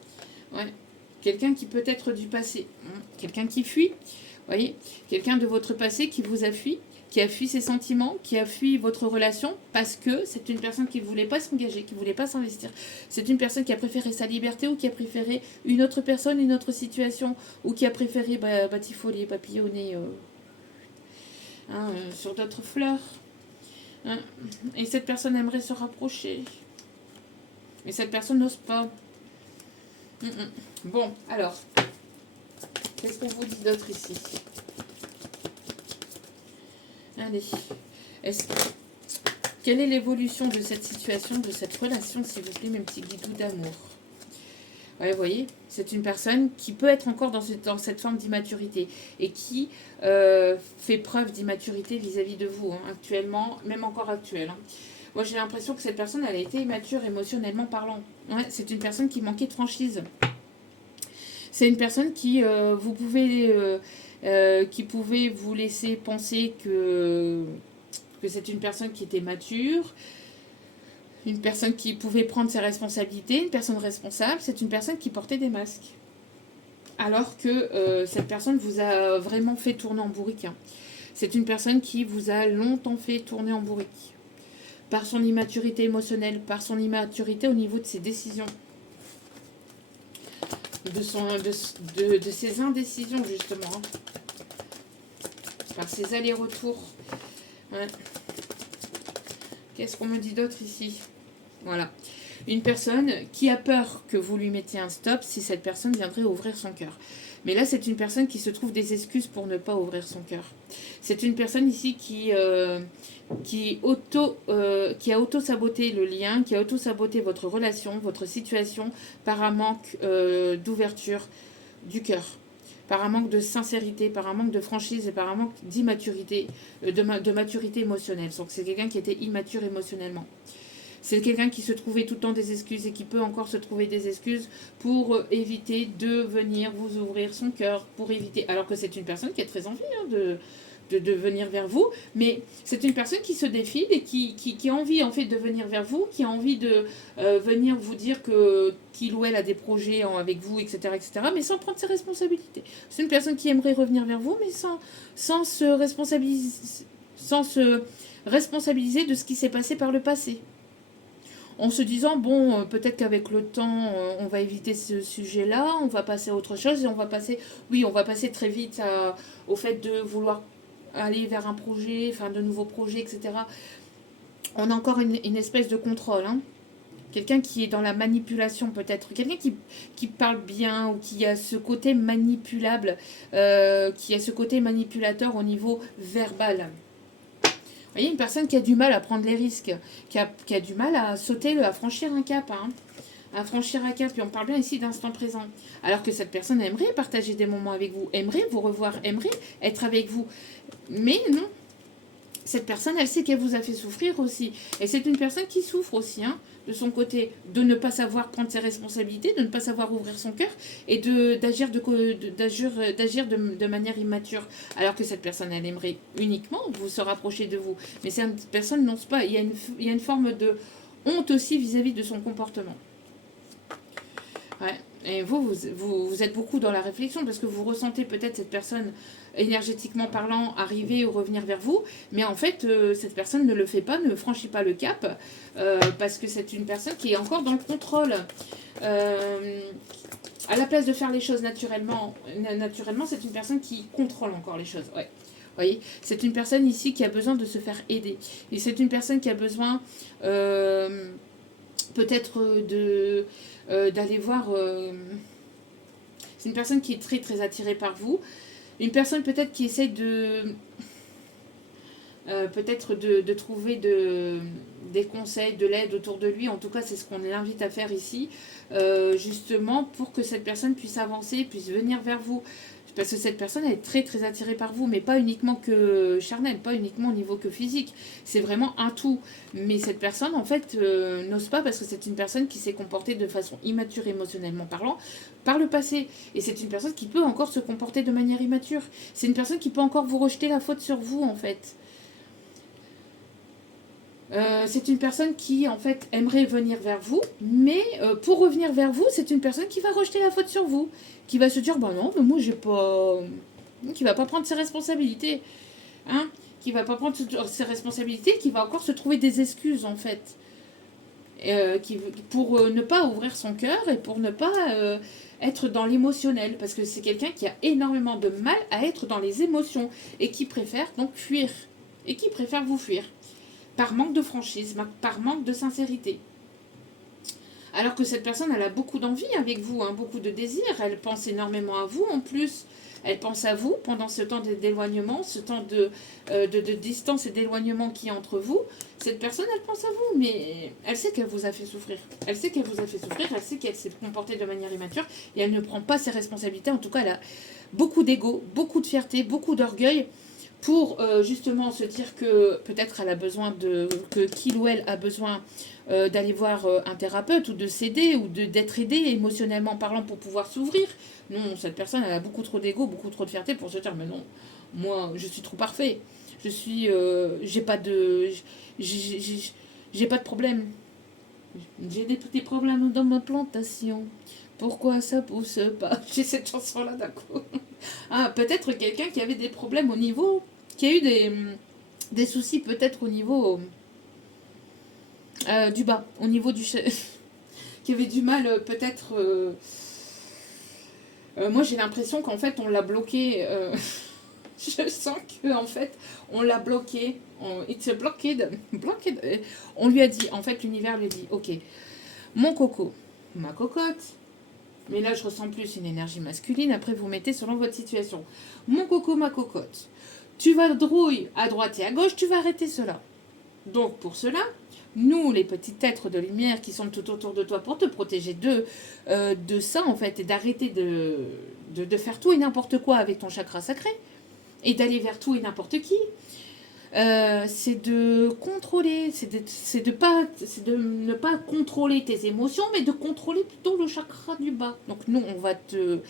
Ouais. Quelqu'un qui peut être du passé. Hein. Quelqu'un qui fuit. Voyez, quelqu'un de votre passé qui vous a fui, qui a fui ses sentiments, qui a fui votre relation parce que c'est une personne qui ne voulait pas s'engager, qui ne voulait pas s'investir. C'est une personne qui a préféré sa liberté ou qui a préféré une autre personne, une autre situation ou qui a préféré batifoler, papillonner sur d'autres fleurs. Hein. Et cette personne aimerait se rapprocher. Mais cette personne n'ose pas. Bon, alors, qu'est-ce qu'on vous dit d'autre ici? Allez. Quelle est l'évolution de cette situation, de cette relation, s'il vous plaît, mes petits guidous d'amour? Ouais, vous voyez, c'est une personne qui peut être encore dans cette forme d'immaturité et qui fait preuve d'immaturité vis-à-vis de vous, hein, actuellement, même encore actuelle. Hein. Moi, j'ai l'impression que cette personne, elle a été immature émotionnellement parlant. Ouais, c'est une personne qui manquait de franchise. C'est une personne qui, vous pouvez qui pouvait vous laisser penser que c'est une personne qui était mature, une personne qui pouvait prendre ses responsabilités, une personne responsable. C'est une personne qui portait des masques. Alors que cette personne vous a vraiment fait tourner en bourrique. Hein. C'est une personne qui vous a longtemps fait tourner en bourrique. Par son immaturité émotionnelle, par son immaturité au niveau de ses décisions. De ses indécisions, justement. Hein. Par ses allers-retours. Ouais. Qu'est-ce qu'on me dit d'autre ici? Voilà. Une personne qui a peur que vous lui mettiez un stop si cette personne viendrait ouvrir son cœur. Mais là, c'est une personne qui se trouve des excuses pour ne pas ouvrir son cœur. C'est une personne ici qui a auto-saboté le lien, qui a auto-saboté votre relation, votre situation, par un manque d'ouverture du cœur, par un manque de sincérité, par un manque de franchise et par un manque d'immaturité, de maturité émotionnelle. Donc c'est quelqu'un qui était immature émotionnellement. C'est quelqu'un qui se trouvait tout le temps des excuses et qui peut encore se trouver des excuses pour éviter de venir vous ouvrir son cœur, pour éviter... Alors que c'est une personne qui a très envie de venir vers vous, mais c'est une personne qui se défile et qui a envie en fait de venir vers vous, qui a envie de venir vous dire qu'il ou elle a des projets avec vous, etc., mais sans prendre ses responsabilités. C'est une personne qui aimerait revenir vers vous, mais sans se responsabiliser de ce qui s'est passé par le passé. En se disant, bon, peut-être qu'avec le temps, on va éviter ce sujet-là, on va passer à autre chose et on va passer très vite au fait de vouloir aller vers un projet, enfin de nouveaux projets, etc. On a encore une espèce de contrôle, hein. Quelqu'un qui est dans la manipulation peut-être, quelqu'un qui parle bien ou qui a ce côté manipulable, qui a ce côté manipulateur au niveau verbal. Vous voyez, une personne qui a du mal à prendre les risques, qui a du mal à sauter, à franchir un cap, hein, à franchir un cap. Et on parle bien ici d'instant présent. Alors que cette personne aimerait partager des moments avec vous, aimerait vous revoir, aimerait être avec vous. Mais non, cette personne, elle sait qu'elle vous a fait souffrir aussi. Et c'est une personne qui souffre aussi, hein, de son côté, de ne pas savoir prendre ses responsabilités, de ne pas savoir ouvrir son cœur et d'agir de manière immature. Alors que cette personne, elle aimerait uniquement vous se rapprocher de vous. Mais cette personne n'ose pas. Il y a une forme de honte aussi vis-à-vis de son comportement. Ouais. Et vous êtes beaucoup dans la réflexion parce que vous ressentez peut-être cette personne énergétiquement parlant arriver ou revenir vers vous, mais en fait cette personne ne le fait pas, ne franchit pas le cap parce que c'est une personne qui est encore dans le contrôle. À la place de faire les choses naturellement, c'est une personne qui contrôle encore les choses. Ouais. Vous voyez, c'est une personne ici qui a besoin de se faire aider. Et c'est une personne qui a besoin peut-être d'aller voir... c'est une personne qui est très très attirée par vous. Une personne peut-être qui essaie peut-être de trouver des conseils, de l'aide autour de lui. En tout cas, c'est ce qu'on l'invite à faire ici, justement pour que cette personne puisse avancer, puisse venir vers vous. Parce que cette personne, elle est très très attirée par vous, mais pas uniquement que charnel, pas uniquement au niveau que physique. C'est vraiment un tout. Mais cette personne, en fait, n'ose pas parce que c'est une personne qui s'est comportée de façon immature émotionnellement parlant par le passé. Et c'est une personne qui peut encore se comporter de manière immature. C'est une personne qui peut encore vous rejeter la faute sur vous, en fait. C'est une personne qui, en fait, aimerait venir vers vous, mais pour revenir vers vous, c'est une personne qui va rejeter la faute sur vous, qui va se dire, bah non, mais moi, j'ai pas... qui va pas prendre ses responsabilités, hein, qui va pas prendre ses responsabilités, qui va encore se trouver des excuses, en fait, pour ne pas ouvrir son cœur et pour ne pas être dans l'émotionnel, parce que c'est quelqu'un qui a énormément de mal à être dans les émotions, et qui préfère donc fuir, et qui préfère vous fuir. Par manque de franchise, par manque de sincérité. Alors que cette personne, elle a beaucoup d'envie avec vous, hein, beaucoup de désir, elle pense énormément à vous en plus, elle pense à vous pendant ce temps d'éloignement, ce temps de distance et d'éloignement qui est entre vous. Cette personne, elle pense à vous, mais elle sait qu'elle vous a fait souffrir. Elle sait qu'elle vous a fait souffrir, elle sait qu'elle s'est comportée de manière immature et elle ne prend pas ses responsabilités. En tout cas, elle a beaucoup d'ego, beaucoup de fierté, beaucoup d'orgueil pour justement se dire que peut-être elle a besoin que qu'il ou elle a besoin d'aller voir un thérapeute ou de s'aider ou d'être aidé émotionnellement parlant pour pouvoir s'ouvrir. Non, cette personne, elle a beaucoup trop d'ego, beaucoup trop de fierté pour se dire, mais non, moi, je suis trop parfait. J'ai pas de, j'ai pas de problème. J'ai des problèmes dans ma plantation. Pourquoi ça pousse pas? J'ai cette chanson-là d'un coup. Ah, peut-être quelqu'un qui avait des problèmes au niveau, qui a eu des soucis peut-être au niveau du bas, au niveau qui avait du mal peut-être. Moi j'ai l'impression qu'en fait on l'a bloqué. Je sens que en fait on l'a bloqué. It's blocked, blocked. On lui a dit, en fait l'univers lui dit, ok, mon coco, ma cocotte. Mais là, je ressens plus une énergie masculine. Après, vous mettez selon votre situation. Mon coco, ma cocotte. Tu vas drouille à droite et à gauche, tu vas arrêter cela. Donc, pour cela, nous, les petits êtres de lumière qui sont tout autour de toi pour te protéger de ça, en fait, et d'arrêter de faire tout et n'importe quoi avec ton chakra sacré, et d'aller vers tout et n'importe qui, c'est de contrôler, c'est de ne pas contrôler tes émotions, mais de contrôler plutôt le chakra du bas. Donc nous, on va te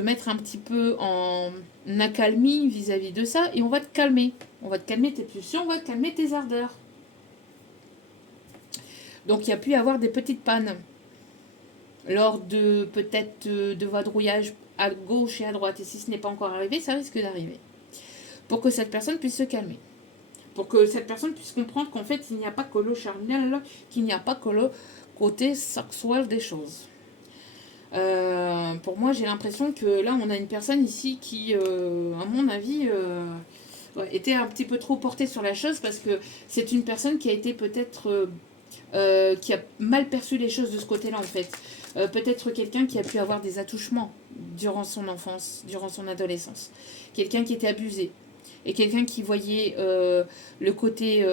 mettre un petit peu en accalmie vis-à-vis de ça, et on va te calmer. On va te calmer tes pulsions, on va te calmer tes ardeurs. Donc il y a pu y avoir des petites pannes lors de peut-être de vadrouillage à gauche et à droite. Et si ce n'est pas encore arrivé, ça risque d'arriver. Pour que cette personne puisse se calmer. Pour que cette personne puisse comprendre qu'en fait, il n'y a pas que le charnel, qu'il n'y a pas que le côté sexuel des choses. Pour moi, j'ai l'impression que là, on a une personne ici qui, à mon avis, était un petit peu trop portée sur la chose parce que c'est une personne qui a été peut-être... qui a mal perçu les choses de ce côté-là, en fait. Peut-être quelqu'un qui a pu avoir des attouchements durant son enfance, durant son adolescence. Quelqu'un qui était abusé. Et quelqu'un qui voyait le côté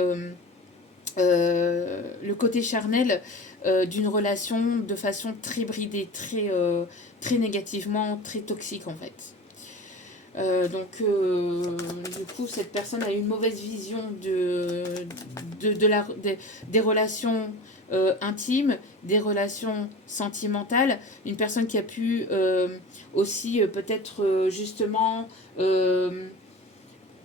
charnel d'une relation de façon très bridée, très négativement, très toxique en fait. Du coup, cette personne a eu une mauvaise vision des relations intimes, des relations sentimentales. Une personne qui a pu aussi peut-être justement...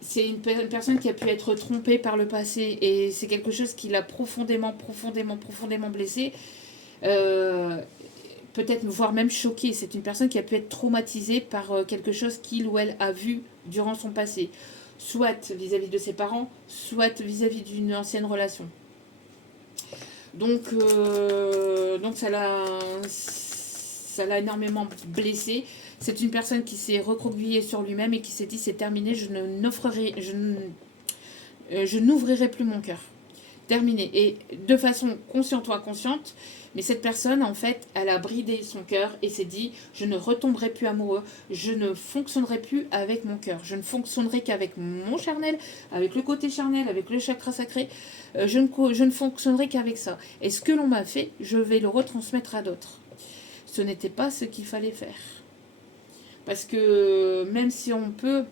c'est une personne qui a pu être trompée par le passé et c'est quelque chose qui l'a profondément blessée. Peut-être voire même choquée. C'est une personne qui a pu être traumatisée par quelque chose qu'il ou elle a vu durant son passé. Soit vis-à-vis de ses parents, soit vis-à-vis d'une ancienne relation. Donc ça l'a énormément blessée. C'est une personne qui s'est recroquevillée sur lui-même et qui s'est dit c'est terminé, je n'ouvrirai plus mon cœur. Terminé. Et de façon consciente ou inconsciente, mais cette personne, en fait, elle a bridé son cœur et s'est dit je ne retomberai plus amoureux, je ne fonctionnerai plus avec mon cœur, je ne fonctionnerai qu'avec mon charnel, avec le côté charnel, avec le chakra sacré, je ne fonctionnerai qu'avec ça. Et ce que l'on m'a fait, je vais le retransmettre à d'autres. Ce n'était pas ce qu'il fallait faire. Parce que même si on peut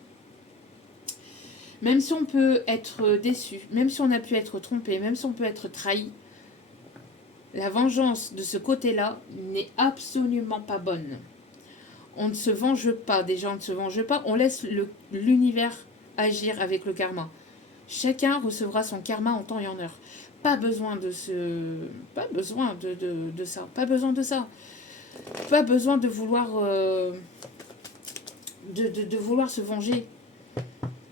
être déçu, même si on a pu être trompé, même si on peut être trahi, la vengeance de ce côté-là n'est absolument pas bonne. On ne se venge pas, déjà on ne se venge pas, on laisse l'univers agir avec le karma. Chacun recevra son karma en temps et en heure. Pas besoin de ça. Pas besoin de ça. Pas besoin de vouloir vouloir se venger.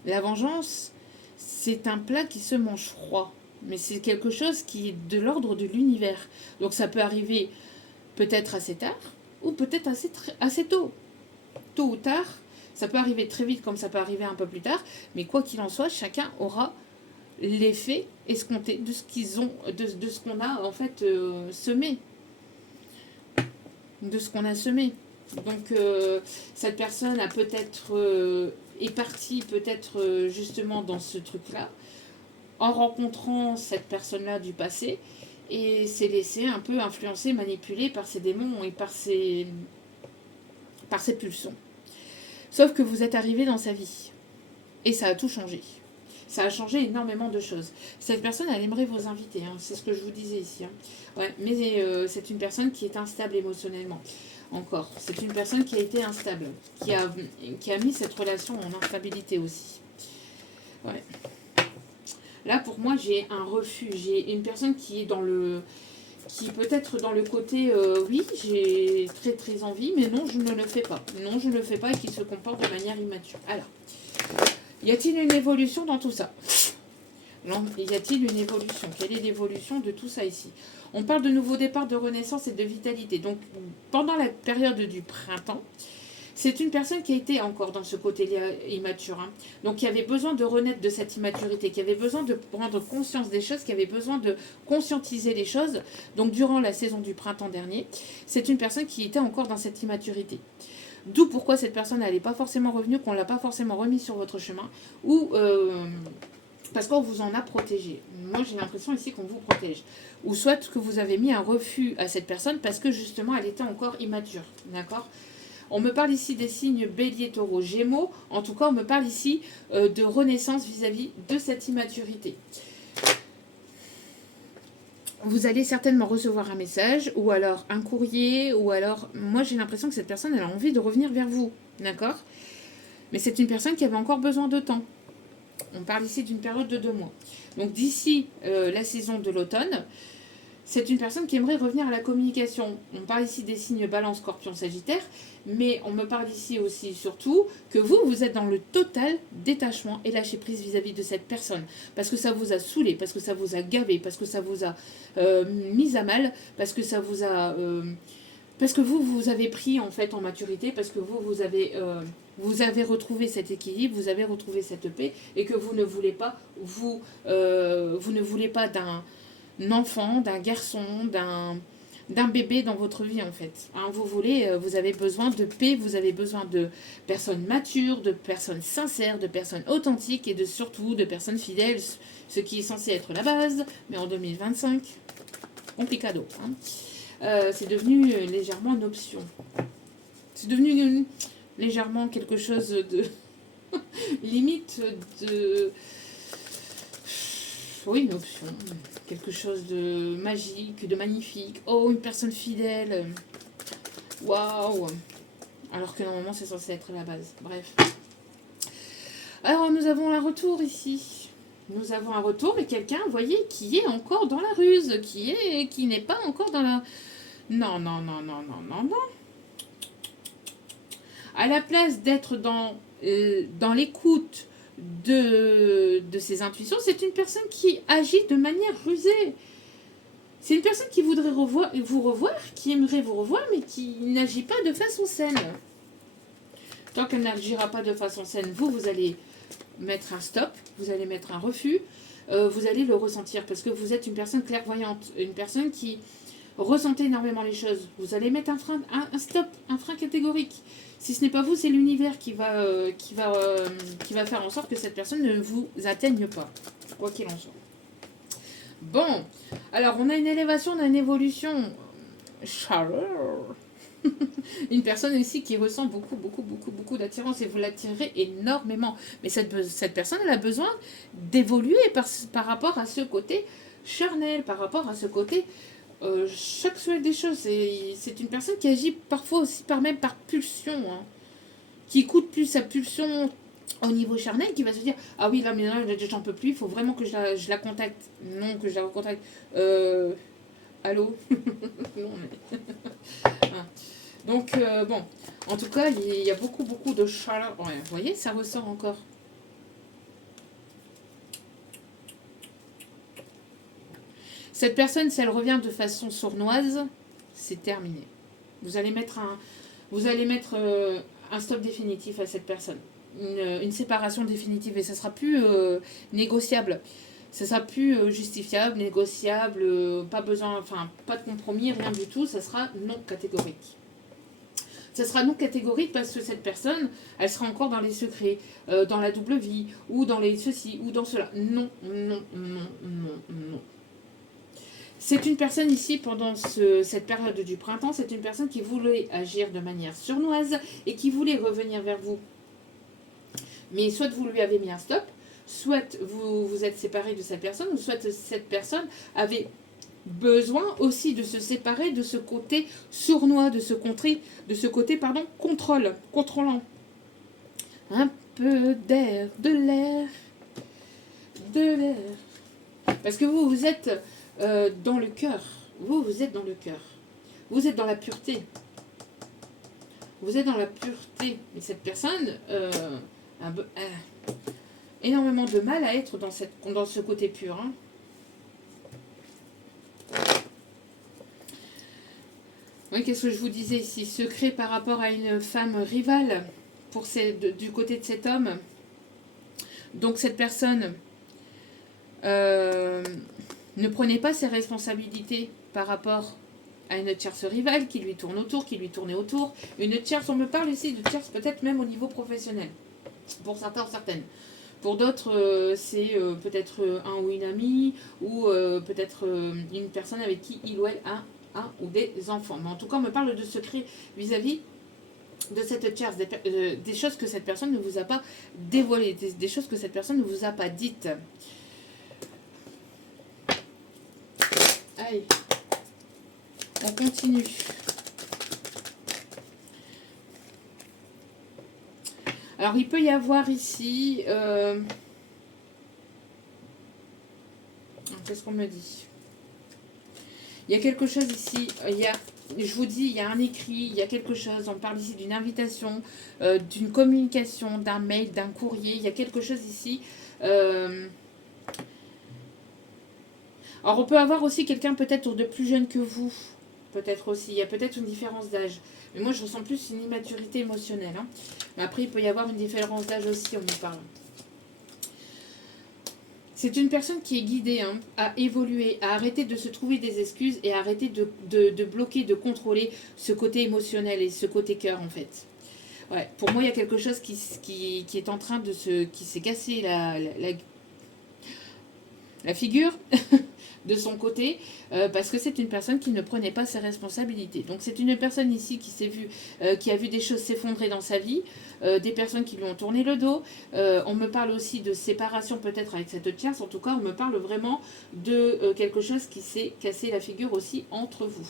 La vengeance, c'est un plat qui se mange froid. Mais c'est quelque chose qui est de l'ordre de l'univers. Donc ça peut arriver peut-être assez tard ou peut-être assez tôt. Tôt ou tard, ça peut arriver très vite comme ça peut arriver un peu plus tard. Mais quoi qu'il en soit, chacun aura l'effet escompté de ce qu'ils ont, de ce qu'on a en fait semé. De ce qu'on a semé. Donc cette personne a peut-être est partie peut-être justement dans ce truc-là en rencontrant cette personne-là du passé et s'est laissé un peu influencer, manipuler par ses démons et par ses pulsions. Sauf que vous êtes arrivé dans sa vie. Et ça a tout changé. Ça a changé énormément de choses. Cette personne, elle aimerait vous inviter, hein. C'est ce que je vous disais ici. Hein. Ouais, mais c'est une personne qui est instable émotionnellement. Encore, c'est une personne qui a été instable, qui a mis cette relation en instabilité aussi. Ouais. Là, pour moi, j'ai un refus. J'ai une personne qui est dans le... qui peut être dans le côté, oui, j'ai très très envie, mais non, je ne le fais pas. Non, je ne le fais pas et qui se comporte de manière immature. Alors, y a-t-il une évolution dans tout ça? Non, y a-t-il une évolution? Quelle est l'évolution de tout ça ici? On parle de nouveau départ, de renaissance et de vitalité. Donc, pendant la période du printemps, c'est une personne qui a été encore dans ce côté immature. Hein. Donc, qui avait besoin de renaître de cette immaturité, qui avait besoin de prendre conscience des choses, qui avait besoin de conscientiser les choses. Donc, durant la saison du printemps dernier, c'est une personne qui était encore dans cette immaturité. D'où pourquoi cette personne n'est pas forcément revenue, qu'on ne l'a pas forcément remis sur votre chemin, ou parce qu'on vous en a protégé. Moi, j'ai l'impression ici qu'on vous protège. Ou soit que vous avez mis un refus à cette personne parce que justement, elle était encore immature. D'accord ? On me parle ici des signes bélier, taureau, gémeaux. En tout cas, on me parle ici de renaissance vis-à-vis de cette immaturité. Vous allez certainement recevoir un message, ou alors un courrier, ou alors... Moi, j'ai l'impression que cette personne, elle a envie de revenir vers vous. D'accord ? Mais c'est une personne qui avait encore besoin de temps. On parle ici d'une période de 2 mois. Donc d'ici la saison de l'automne, c'est une personne qui aimerait revenir à la communication. On parle ici des signes balance, scorpion, sagittaire, mais on me parle ici aussi surtout que vous êtes dans le total détachement et lâcher prise vis-à-vis de cette personne. Parce que ça vous a saoulé, parce que ça vous a gavé, parce que ça vous a mis à mal, parce que ça vous a... parce que vous avez pris en fait en maturité, parce que vous avez retrouvé cet équilibre, vous avez retrouvé cette paix, et que vous ne voulez pas vous ne voulez pas d'un enfant, d'un garçon, d'un bébé dans votre vie en fait. Hein, vous avez besoin de paix, vous avez besoin de personnes matures, de personnes sincères, de personnes authentiques et surtout de personnes fidèles, ce qui est censé être la base, mais en 2025, complicado. Hein. C'est devenu légèrement une option. C'est devenu légèrement quelque chose de... limite de... Oui, une option. Quelque chose de magique, de magnifique. Oh, une personne fidèle. Waouh. Alors que normalement, c'est censé être la base. Bref. Alors, nous avons un retour ici. Nous avons un retour, mais quelqu'un, vous voyez, qui est encore dans la ruse. Qui n'est pas encore dans la... Non, non, non, non, non, non, non. À la place d'être dans l'écoute de ses intuitions, c'est une personne qui agit de manière rusée. C'est une personne qui voudrait vous revoir, qui aimerait vous revoir, mais qui n'agit pas de façon saine. Tant qu'elle n'agira pas de façon saine, vous allez mettre un stop, vous allez mettre un refus, vous allez le ressentir, parce que vous êtes une personne clairvoyante, une personne qui ressentez énormément les choses. Vous allez mettre un stop, un frein catégorique. Si ce n'est pas vous, c'est l'univers qui va faire en sorte que cette personne ne vous atteigne pas, quoi qu'il en soit. Bon, alors on a une élévation, on a une évolution. Chaleur. Une personne ici qui ressent beaucoup d'attirance et vous l'attirez énormément. Mais cette personne, elle a besoin d'évoluer par rapport à ce côté charnel, par rapport à ce côté sexuel des choses. C'est une personne qui agit parfois aussi même par pulsion, hein, qui écoute plus sa pulsion au niveau charnel, qui va se dire ah oui là mais là j'en peux plus, il faut vraiment que je la contacte. Non, que je la recontacte. Allô. Non mais ah. Donc bon, en tout cas il y a beaucoup de chaleur. Ouais, vous voyez, ça ressort encore. Cette personne, si elle revient de façon sournoise, c'est terminé. Vous allez mettre un stop définitif à cette personne. Une séparation définitive. Et ça ne sera plus négociable. Ça sera plus justifiable, négociable, pas besoin, enfin, pas de compromis, rien du tout. Ça sera non catégorique. Ça sera non catégorique parce que cette personne, elle sera encore dans les secrets, dans la double vie, ou dans les ceci, ou dans cela. Non, non, non, non, non. C'est une personne ici, pendant cette période du printemps, c'est une personne qui voulait agir de manière sournoise et qui voulait revenir vers vous. Mais soit vous lui avez mis un stop, soit vous vous êtes séparé de cette personne, ou soit cette personne avait besoin aussi de se séparer de ce côté sournois, de ce côté, pardon, contrôlant. Un peu d'air, de l'air. Parce que vous, vous êtes dans le cœur. Vous êtes dans le cœur. Vous êtes dans la pureté. Vous êtes dans la pureté. Et cette personne a énormément de mal à être dans ce côté pur. Hein. Oui, qu'est-ce que je vous disais ici? Secret par rapport à une femme rivale du côté de cet homme. Donc cette personne, ne prenez pas ses responsabilités par rapport à une tierce rivale qui lui tourne autour, qui lui tournait autour. Une tierce, on me parle ici de tierce peut-être même au niveau professionnel. Pour certains ou certaines. Pour d'autres, c'est peut-être un ou une amie, ou peut-être une personne avec qui il ou elle a un ou des enfants. Mais en tout cas, on me parle de secrets vis-à-vis de cette tierce, des choses que cette personne ne vous a pas dévoilées, des choses que cette personne ne vous a pas dites. Allez, on continue. Alors, il peut y avoir ici... qu'est-ce qu'on me dit? Il y a quelque chose ici. Je vous dis, il y a un écrit, il y a quelque chose. On parle ici d'une invitation, d'une communication, d'un mail, d'un courrier. Il y a quelque chose ici. Alors, on peut avoir aussi quelqu'un peut-être de plus jeune que vous. Peut-être aussi. Il y a peut-être une différence d'âge. Mais moi, je ressens plus une immaturité émotionnelle. Hein. Mais après, il peut y avoir une différence d'âge aussi, on me parle. C'est une personne qui est guidée à évoluer, à arrêter de se trouver des excuses et à arrêter de bloquer, de contrôler ce côté émotionnel et ce côté cœur, en fait. Ouais, pour moi, il y a quelque chose qui est en train de qui s'est cassé la figure de son côté, parce que c'est une personne qui ne prenait pas ses responsabilités. Donc c'est une personne ici qui a vu des choses s'effondrer dans sa vie, des personnes qui lui ont tourné le dos. On me parle aussi de séparation peut-être avec cette tierce. En tout cas, on me parle vraiment de quelque chose qui s'est cassé la figure aussi entre vous.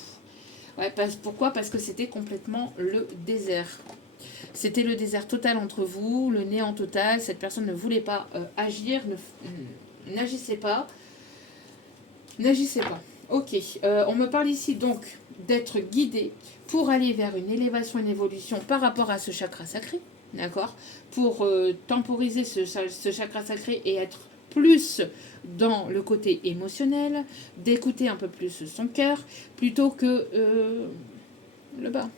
Ouais, pourquoi? Parce que c'était complètement le désert. C'était le désert total entre vous, le néant total. Cette personne ne voulait pas agir, n'agissez pas. N'agissez pas. Ok. On me parle ici donc d'être guidé pour aller vers une élévation, une évolution par rapport à ce chakra sacré. D'accord? Pour temporiser ce chakra sacré et être plus dans le côté émotionnel, d'écouter un peu plus son cœur plutôt que le bas.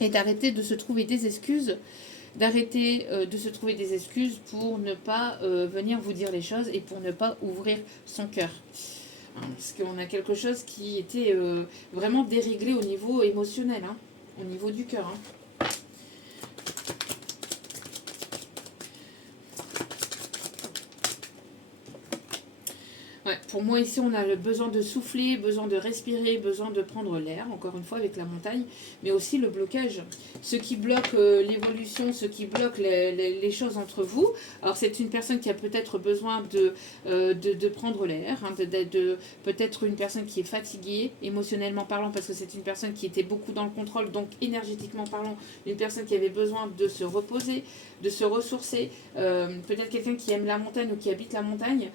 Et d'arrêter de se trouver des excuses. D'arrêter de se trouver des excuses pour ne pas venir vous dire les choses et pour ne pas ouvrir son cœur. Parce qu'on a quelque chose qui était vraiment déréglé au niveau émotionnel, hein, au niveau du cœur. Hein. Ouais, pour moi ici on a le besoin de souffler, besoin de respirer, besoin de prendre l'air, encore une fois avec la montagne, mais aussi le blocage, ce qui bloque l'évolution, ce qui bloque les choses entre vous. Alors c'est une personne qui a peut-être besoin de prendre l'air, hein, peut-être une personne qui est fatiguée émotionnellement parlant, parce que c'est une personne qui était beaucoup dans le contrôle, donc énergétiquement parlant, une personne qui avait besoin de se reposer, de se ressourcer, peut-être quelqu'un qui aime la montagne ou qui habite la montagne,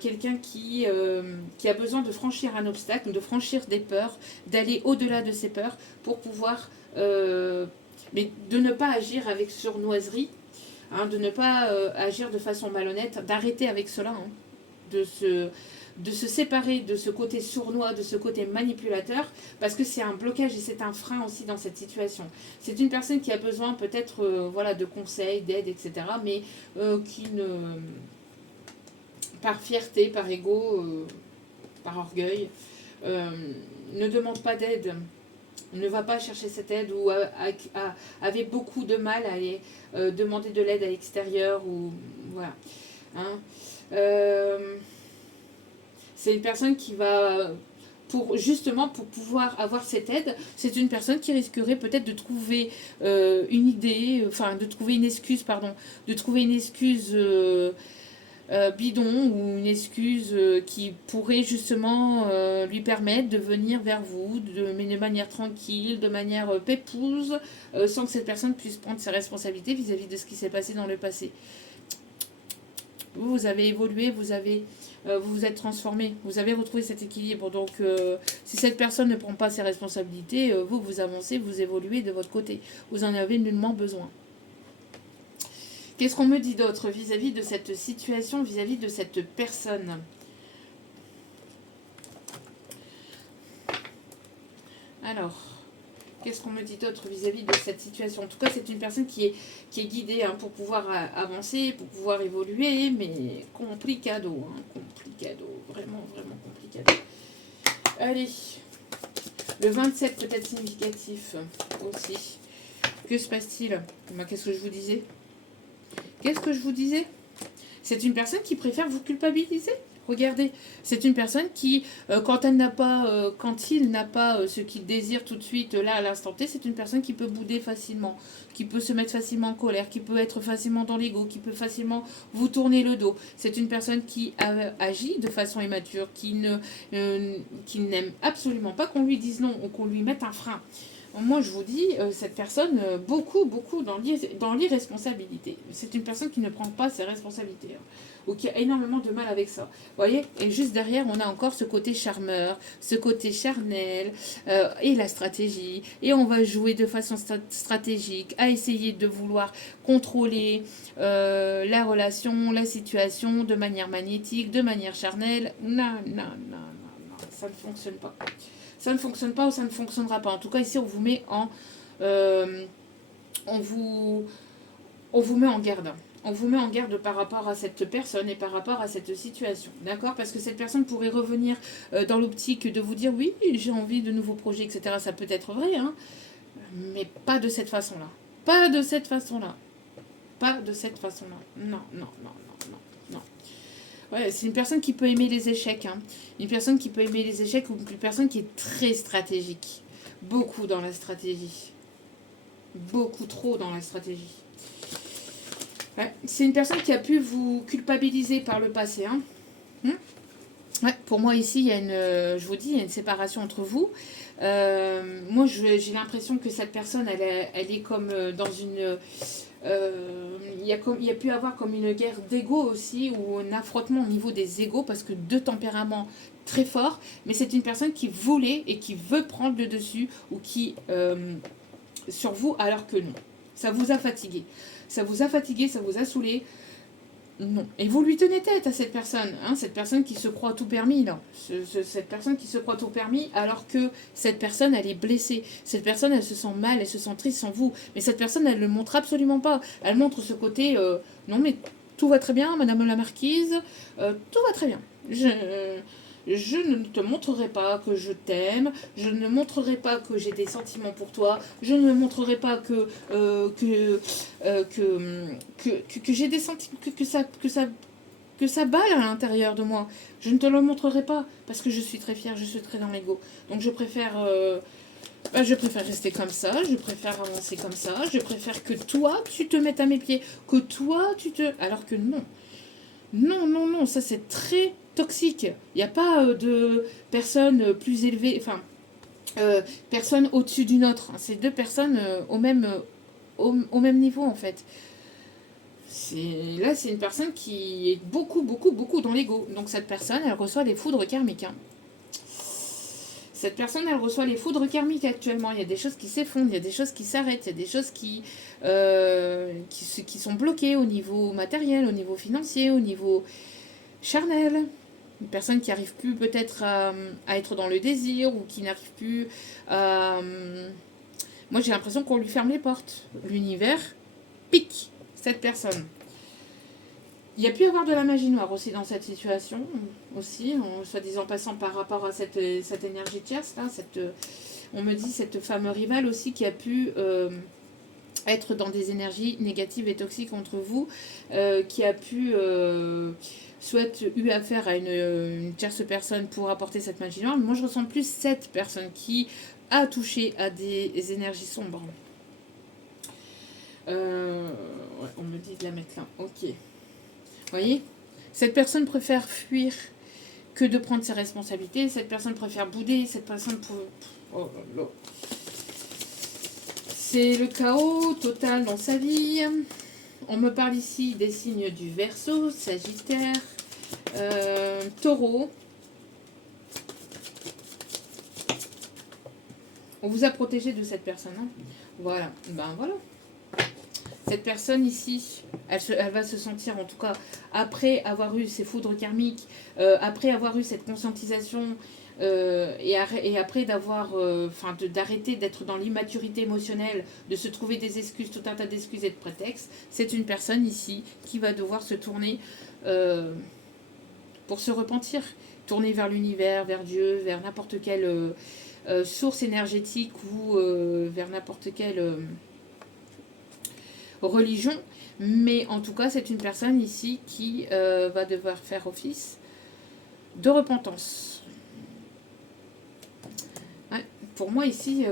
quelqu'un qui a besoin de franchir un obstacle, de franchir des peurs, d'aller au-delà de ses peurs pour pouvoir, mais de ne pas agir avec sournoiserie, hein, de ne pas agir de façon malhonnête, d'arrêter avec cela, hein, de se séparer de ce côté sournois, de ce côté manipulateur, parce que c'est un blocage et c'est un frein aussi dans cette situation. C'est une personne qui a besoin peut-être voilà, de conseils, d'aide, etc., mais qui ne... par fierté, par ego, par orgueil, ne demande pas d'aide, ne va pas chercher cette aide ou avait beaucoup de mal à aller demander de l'aide à l'extérieur ou voilà. Hein. C'est une personne qui va justement pour pouvoir avoir cette aide. C'est une personne qui risquerait peut-être de trouver une idée, enfin de trouver une excuse, pardon, de trouver une excuse bidon ou une excuse qui pourrait justement lui permettre de venir vers vous, mais de manière tranquille, de manière pépouse, sans que cette personne puisse prendre ses responsabilités vis-à-vis de ce qui s'est passé dans le passé. Vous avez évolué, vous vous êtes transformé, vous avez retrouvé cet équilibre. Donc, si cette personne ne prend pas ses responsabilités, vous avancez, vous évoluez de votre côté. Vous en avez nullement besoin. Qu'est-ce qu'on me dit d'autre vis-à-vis de cette situation, vis-à-vis de cette personne? Alors, qu'est-ce qu'on me dit d'autre vis-à-vis de cette situation? En tout cas, c'est une personne qui est guidée pour pouvoir avancer, pour pouvoir évoluer, mais complicado, complicado, vraiment, vraiment complicado. Allez, le 27 peut-être significatif aussi. Que se passe-t-il? Qu'est-ce que je vous disais? Qu'est-ce que je vous disais? C'est une personne qui préfère vous culpabiliser. Regardez, c'est une personne qui, quand il n'a pas ce qu'il désire tout de suite, là, à l'instant T, c'est une personne qui peut bouder facilement, qui peut se mettre facilement en colère, qui peut être facilement dans l'ego, qui peut facilement vous tourner le dos. C'est une personne qui agit de façon immature, qui n'aime absolument pas qu'on lui dise non ou qu'on lui mette un frein. Moi, je vous dis, cette personne, beaucoup dans l'irresponsabilité. C'est une personne qui ne prend pas ses responsabilités, ou qui a énormément de mal avec ça. Vous voyez? Et juste derrière, on a encore ce côté charmeur, ce côté charnel, et la stratégie. Et on va jouer de façon stratégique, à essayer de vouloir contrôler la relation, la situation, de manière magnétique, de manière charnelle. Non, ça ne fonctionne pas. Ça ne fonctionne pas ou ça ne fonctionnera pas. En tout cas, ici, on vous met on vous met en garde. On vous met en garde par rapport à cette personne et par rapport à cette situation. D'accord? Parce que cette personne pourrait revenir dans l'optique de vous dire oui, j'ai envie de nouveaux projets, etc. Ça peut être vrai, mais pas de cette façon-là. Pas de cette façon-là. Pas de cette façon-là. Non. Ouais, c'est une personne qui peut aimer les échecs. Une personne qui peut aimer les échecs ou une personne qui est très stratégique. Beaucoup dans la stratégie. Beaucoup trop dans la stratégie. Ouais, c'est une personne qui a pu vous culpabiliser par le passé. Ouais, pour moi ici, je vous dis, il y a une séparation entre vous. Moi, j'ai l'impression que cette personne, elle est comme dans une... il y a pu avoir comme une guerre d'ego aussi, ou un affrontement au niveau des égos, parce que deux tempéraments très forts, mais c'est une personne qui voulait et qui veut prendre le dessus, ou qui sur vous, alors que non. Ça vous a fatigué. Ça vous a fatigué, ça vous a saoulé. Non. Et vous lui tenez tête à cette personne qui se croit tout permis, là. Cette personne qui se croit tout permis, alors que cette personne, elle est blessée. Cette personne, elle se sent mal, elle se sent triste sans vous. Mais cette personne, elle ne le montre absolument pas. Elle montre ce côté, non mais tout va très bien, madame la marquise, tout va très bien. Je ne te montrerai pas que je t'aime, je ne montrerai pas que j'ai des sentiments pour toi, je ne montrerai pas que j'ai des sentiments, que ça balle à l'intérieur de moi. Je ne te le montrerai pas parce que je suis très fière, je suis très dans l'ego. Donc je préfère rester comme ça, je préfère avancer comme ça, je préfère que toi tu te mettes à mes pieds, que toi tu te... Alors que non. Non, ça c'est très toxique. Il n'y a pas de personne plus élevée, enfin, personne au-dessus d'une autre. C'est deux personnes au même niveau en fait. Là, c'est une personne qui est beaucoup dans l'ego. Donc cette personne, elle reçoit les foudres karmiques. Cette personne, elle reçoit les foudres karmiques actuellement. Il y a des choses qui s'effondrent, il y a des choses qui s'arrêtent, il y a des choses qui sont bloquées au niveau matériel, au niveau financier, au niveau charnel. Une personne qui n'arrive plus peut-être à être dans le désir ou qui n'arrive plus à... Moi, j'ai l'impression qu'on lui ferme les portes. L'univers pique cette personne. Il y a pu y avoir de la magie noire aussi dans cette situation, aussi, en soi-disant passant par rapport à cette énergie tierce, là, on me dit cette femme rivale aussi qui a pu être dans des énergies négatives et toxiques entre vous, qui a pu soit eu affaire à une tierce personne pour apporter cette magie noire. Mais moi, je ressens plus cette personne qui a touché à des énergies sombres. Ouais, on me dit de la mettre là. Ok. Vous voyez, cette personne préfère fuir que de prendre ses responsabilités. Cette personne préfère bouder. Cette personne... Oh là là. C'est le chaos total dans sa vie. On me parle ici des signes du Verseau, Sagittaire, Taureau. On vous a protégé de cette personne. Hein. Voilà. Ben voilà. Cette personne ici, elle va se sentir, en tout cas, après avoir eu ces foudres karmiques, après avoir eu cette conscientisation, et après d'avoir, d'arrêter d'être dans l'immaturité émotionnelle, de se trouver des excuses, tout un tas d'excuses et de prétextes, c'est une personne ici qui va devoir se tourner pour se repentir, tourner vers l'univers, vers Dieu, vers n'importe quelle source énergétique ou vers n'importe quelle religion, mais en tout cas c'est une personne ici qui va devoir faire office de repentance. Ouais, pour moi ici,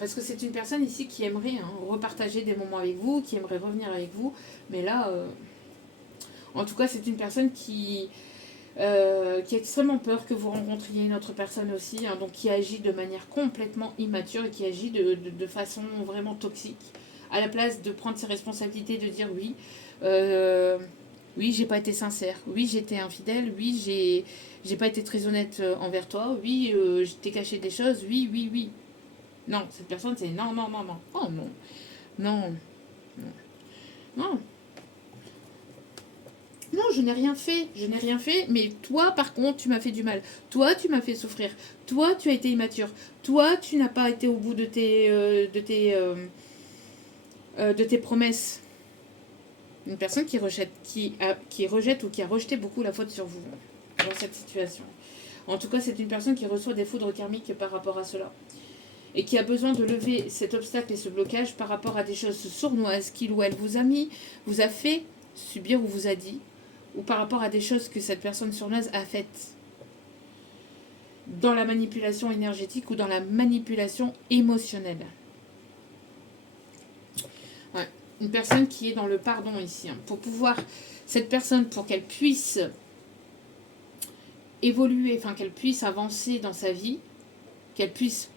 parce que c'est une personne ici qui aimerait repartager des moments avec vous, qui aimerait revenir avec vous, mais là, en tout cas c'est une personne qui a extrêmement peur que vous rencontriez une autre personne aussi, donc qui agit de manière complètement immature et qui agit de façon vraiment toxique. À la place de prendre ses responsabilités, de dire oui, oui, j'ai pas été sincère, oui, j'étais infidèle, oui, j'ai pas été très honnête envers toi, oui, je t'ai caché des choses, oui, oui, oui. Non, cette personne, c'est non, non, non, non. Oh non, non, non, non. Non, je n'ai rien fait, mais toi, par contre, tu m'as fait du mal. Toi, tu m'as fait souffrir. Toi, tu as été immature. Toi, tu n'as pas été au bout de tes promesses. Une personne qui rejette ou qui a rejeté beaucoup la faute sur vous dans cette situation. En tout cas, c'est une personne qui reçoit des foudres karmiques par rapport à cela. Et qui a besoin de lever cet obstacle et ce blocage par rapport à des choses sournoises qu'il ou elle vous a mis, vous a fait subir ou vous a dit, ou par rapport à des choses que cette personne sournoise a faites dans la manipulation énergétique ou dans la manipulation émotionnelle. Ouais. Une personne qui est dans le pardon ici. Pour pouvoir, cette personne, pour qu'elle puisse évoluer, qu'elle puisse avancer dans sa vie, qu'elle puisse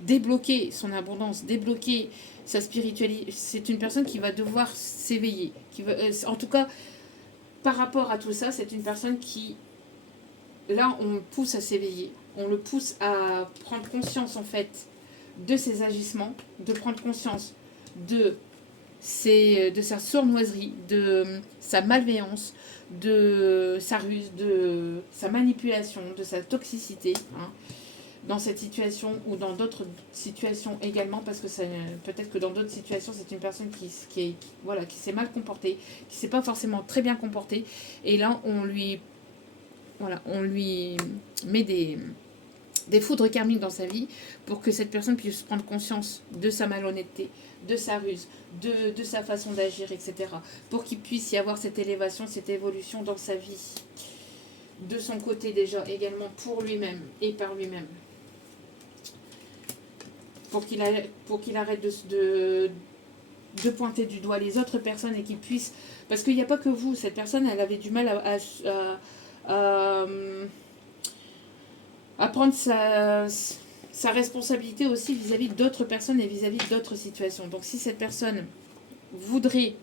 débloquer son abondance, débloquer sa spiritualité, c'est une personne qui va devoir s'éveiller. En tout cas, par rapport à tout ça, c'est une personne qui, là, on le pousse à s'éveiller. On le pousse à prendre conscience, en fait, de ses agissements, de prendre conscience de sa sournoiserie, de sa malveillance, de sa ruse, de sa manipulation, de sa toxicité, dans cette situation ou dans d'autres situations également, parce que peut-être que dans d'autres situations, c'est une personne qui s'est mal comportée, qui ne s'est pas forcément très bien comportée, et là, on lui met des foudres karmiques dans sa vie pour que cette personne puisse prendre conscience de sa malhonnêteté, de sa ruse, de sa façon d'agir, etc. Pour qu'il puisse y avoir cette élévation, cette évolution dans sa vie. De son côté déjà, également pour lui-même et par lui-même. Pour qu'il arrête de pointer du doigt les autres personnes et qu'il puisse... Parce qu'il n'y a pas que vous, cette personne, elle avait du mal à prendre sa responsabilité aussi vis-à-vis d'autres personnes et vis-à-vis d'autres situations. Donc si cette personne voudrait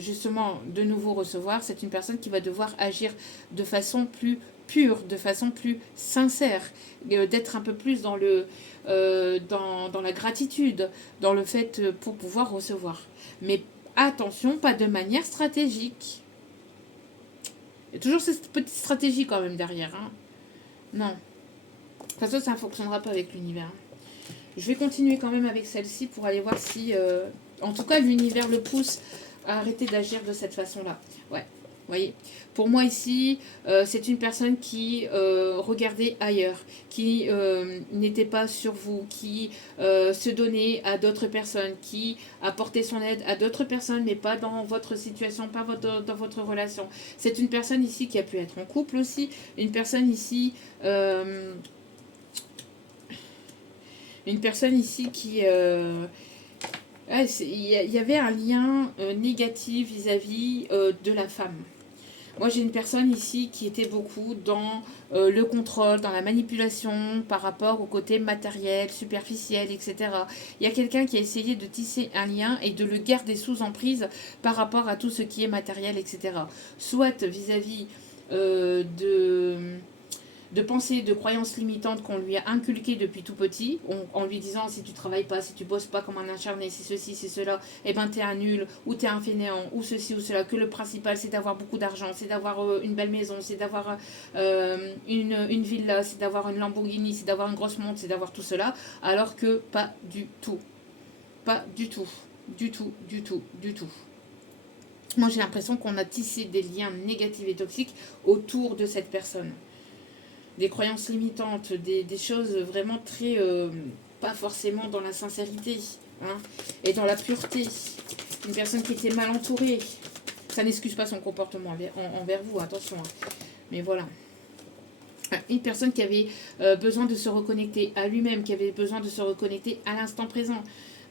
justement de nouveau recevoir, c'est une personne qui va devoir agir de façon plus pure, de façon plus sincère, d'être un peu plus dans la gratitude, dans le fait pour pouvoir recevoir. Mais attention, pas de manière stratégique. Il y a toujours cette petite stratégie quand même derrière. Non. De toute façon, ça ne fonctionnera pas avec l'univers. Je vais continuer quand même avec celle-ci pour aller voir si... en tout cas, l'univers le pousse à arrêter d'agir de cette façon-là. Ouais. Voyez, pour moi ici, c'est une personne qui regardait ailleurs, qui n'était pas sur vous, qui se donnait à d'autres personnes, qui apportait son aide à d'autres personnes, mais pas dans votre situation, pas dans votre relation. C'est une personne ici qui a pu être en couple aussi, une personne ici, une personne ici qui ouais, il y avait un lien négatif vis-à-vis de la femme. Moi, j'ai une personne ici qui était beaucoup dans le contrôle, dans la manipulation par rapport au côté matériel, superficiel, etc. Il y a quelqu'un qui a essayé de tisser un lien et de le garder sous emprise par rapport à tout ce qui est matériel, etc. Soit vis-à-vis de pensées, de croyances limitantes qu'on lui a inculquées depuis tout petit, en lui disant si tu travailles pas, si tu bosses pas comme un acharné, si ceci, si cela, eh ben t'es un nul, ou t'es un fainéant, ou ceci ou cela, que le principal c'est d'avoir beaucoup d'argent, c'est d'avoir une belle maison, c'est d'avoir une villa, c'est d'avoir une Lamborghini, c'est d'avoir une grosse montre, c'est d'avoir tout cela, alors que pas du tout. Pas du tout. Du tout, du tout, du tout. Moi j'ai l'impression qu'on a tissé des liens négatifs et toxiques autour de cette personne, des croyances limitantes, des choses vraiment très... pas forcément dans la sincérité, hein, et dans la pureté. Une personne qui était mal entourée. Ça n'excuse pas son comportement envers vous, attention. Hein. Mais voilà. Une personne qui avait besoin de se reconnecter à lui-même, qui avait besoin de se reconnecter à l'instant présent.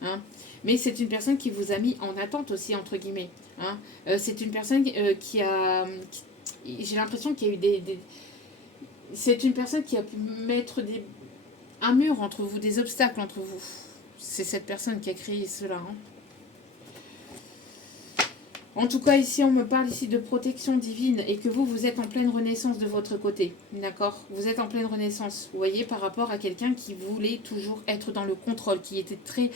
Hein. Mais c'est une personne qui vous a mis en attente aussi, entre guillemets. Hein. C'est une personne qui a... j'ai l'impression qu'il y a eu c'est une personne qui a pu mettre un mur entre vous, des obstacles entre vous. C'est cette personne qui a créé cela. Hein. En tout cas, ici, on me parle ici de protection divine et que vous êtes en pleine renaissance de votre côté. D'accord? Vous êtes en pleine renaissance. Vous voyez, par rapport à quelqu'un qui voulait toujours être dans le contrôle, qui était très...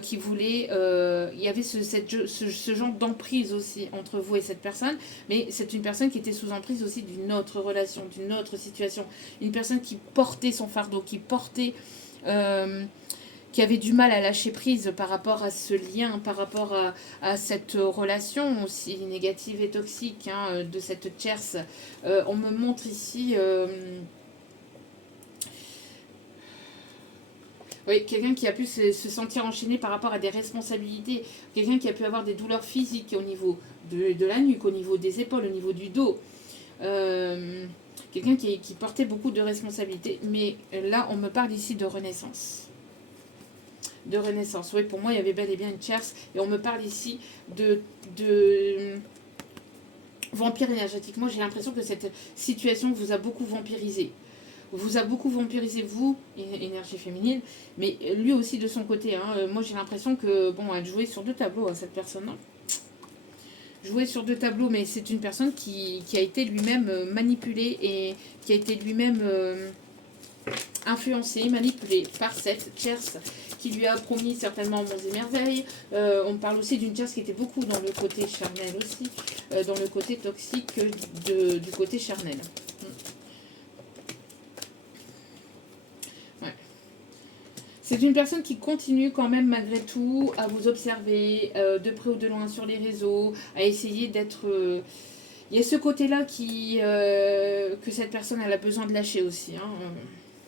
qui voulait... il y avait ce genre d'emprise aussi entre vous et cette personne, mais c'est une personne qui était sous emprise aussi d'une autre relation, d'une autre situation. Une personne qui portait son fardeau, qui portait... qui avait du mal à lâcher prise par rapport à ce lien, par rapport à cette relation aussi négative et toxique, hein, de cette tierce. On me montre ici... oui, quelqu'un qui a pu se sentir enchaîné par rapport à des responsabilités, quelqu'un qui a pu avoir des douleurs physiques au niveau de la nuque, au niveau des épaules, au niveau du dos. Quelqu'un qui portait beaucoup de responsabilités. Mais là, on me parle ici de renaissance. De renaissance. Oui, pour moi, il y avait bel et bien une tierce. Et on me parle ici de vampire énergétique. Moi, j'ai l'impression que cette situation vous a beaucoup vampirisé. Vous a beaucoup vampirisé, vous, énergie féminine, mais lui aussi de son côté. Hein. Moi, j'ai l'impression que, bon, elle jouait sur 2 tableaux, hein, cette personne. Hein. Jouait sur 2 tableaux, mais c'est une personne qui a été lui-même manipulée et qui a été lui-même influencé, manipulé par cette tierce qui lui a promis certainement monts et merveilles. On parle aussi d'une tierce qui était beaucoup dans le côté charnel aussi, dans le côté toxique du côté charnel. Ouais. C'est une personne qui continue quand même malgré tout à vous observer de près ou de loin sur les réseaux, à essayer d'être... il y a ce côté-là que cette personne elle a besoin de lâcher aussi. Hein,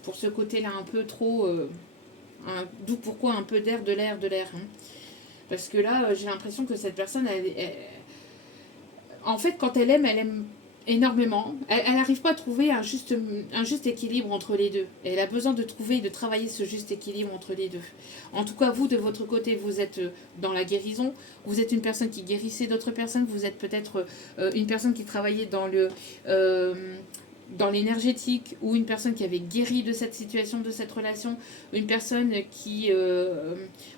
pour ce côté-là un peu trop... d'où pourquoi un peu d'air, de l'air, de l'air. Hein. Parce que là, j'ai l'impression que cette personne, en fait, quand elle aime énormément. Elle n'arrive pas à trouver un juste équilibre entre les deux. Elle a besoin de trouver et de travailler ce juste équilibre entre les deux. En tout cas, vous, de votre côté, vous êtes dans la guérison. Vous êtes une personne qui guérissait d'autres personnes. Vous êtes peut-être une personne qui travaillait dans l'énergétique, ou une personne qui avait guéri de cette situation, de cette relation, une personne qui...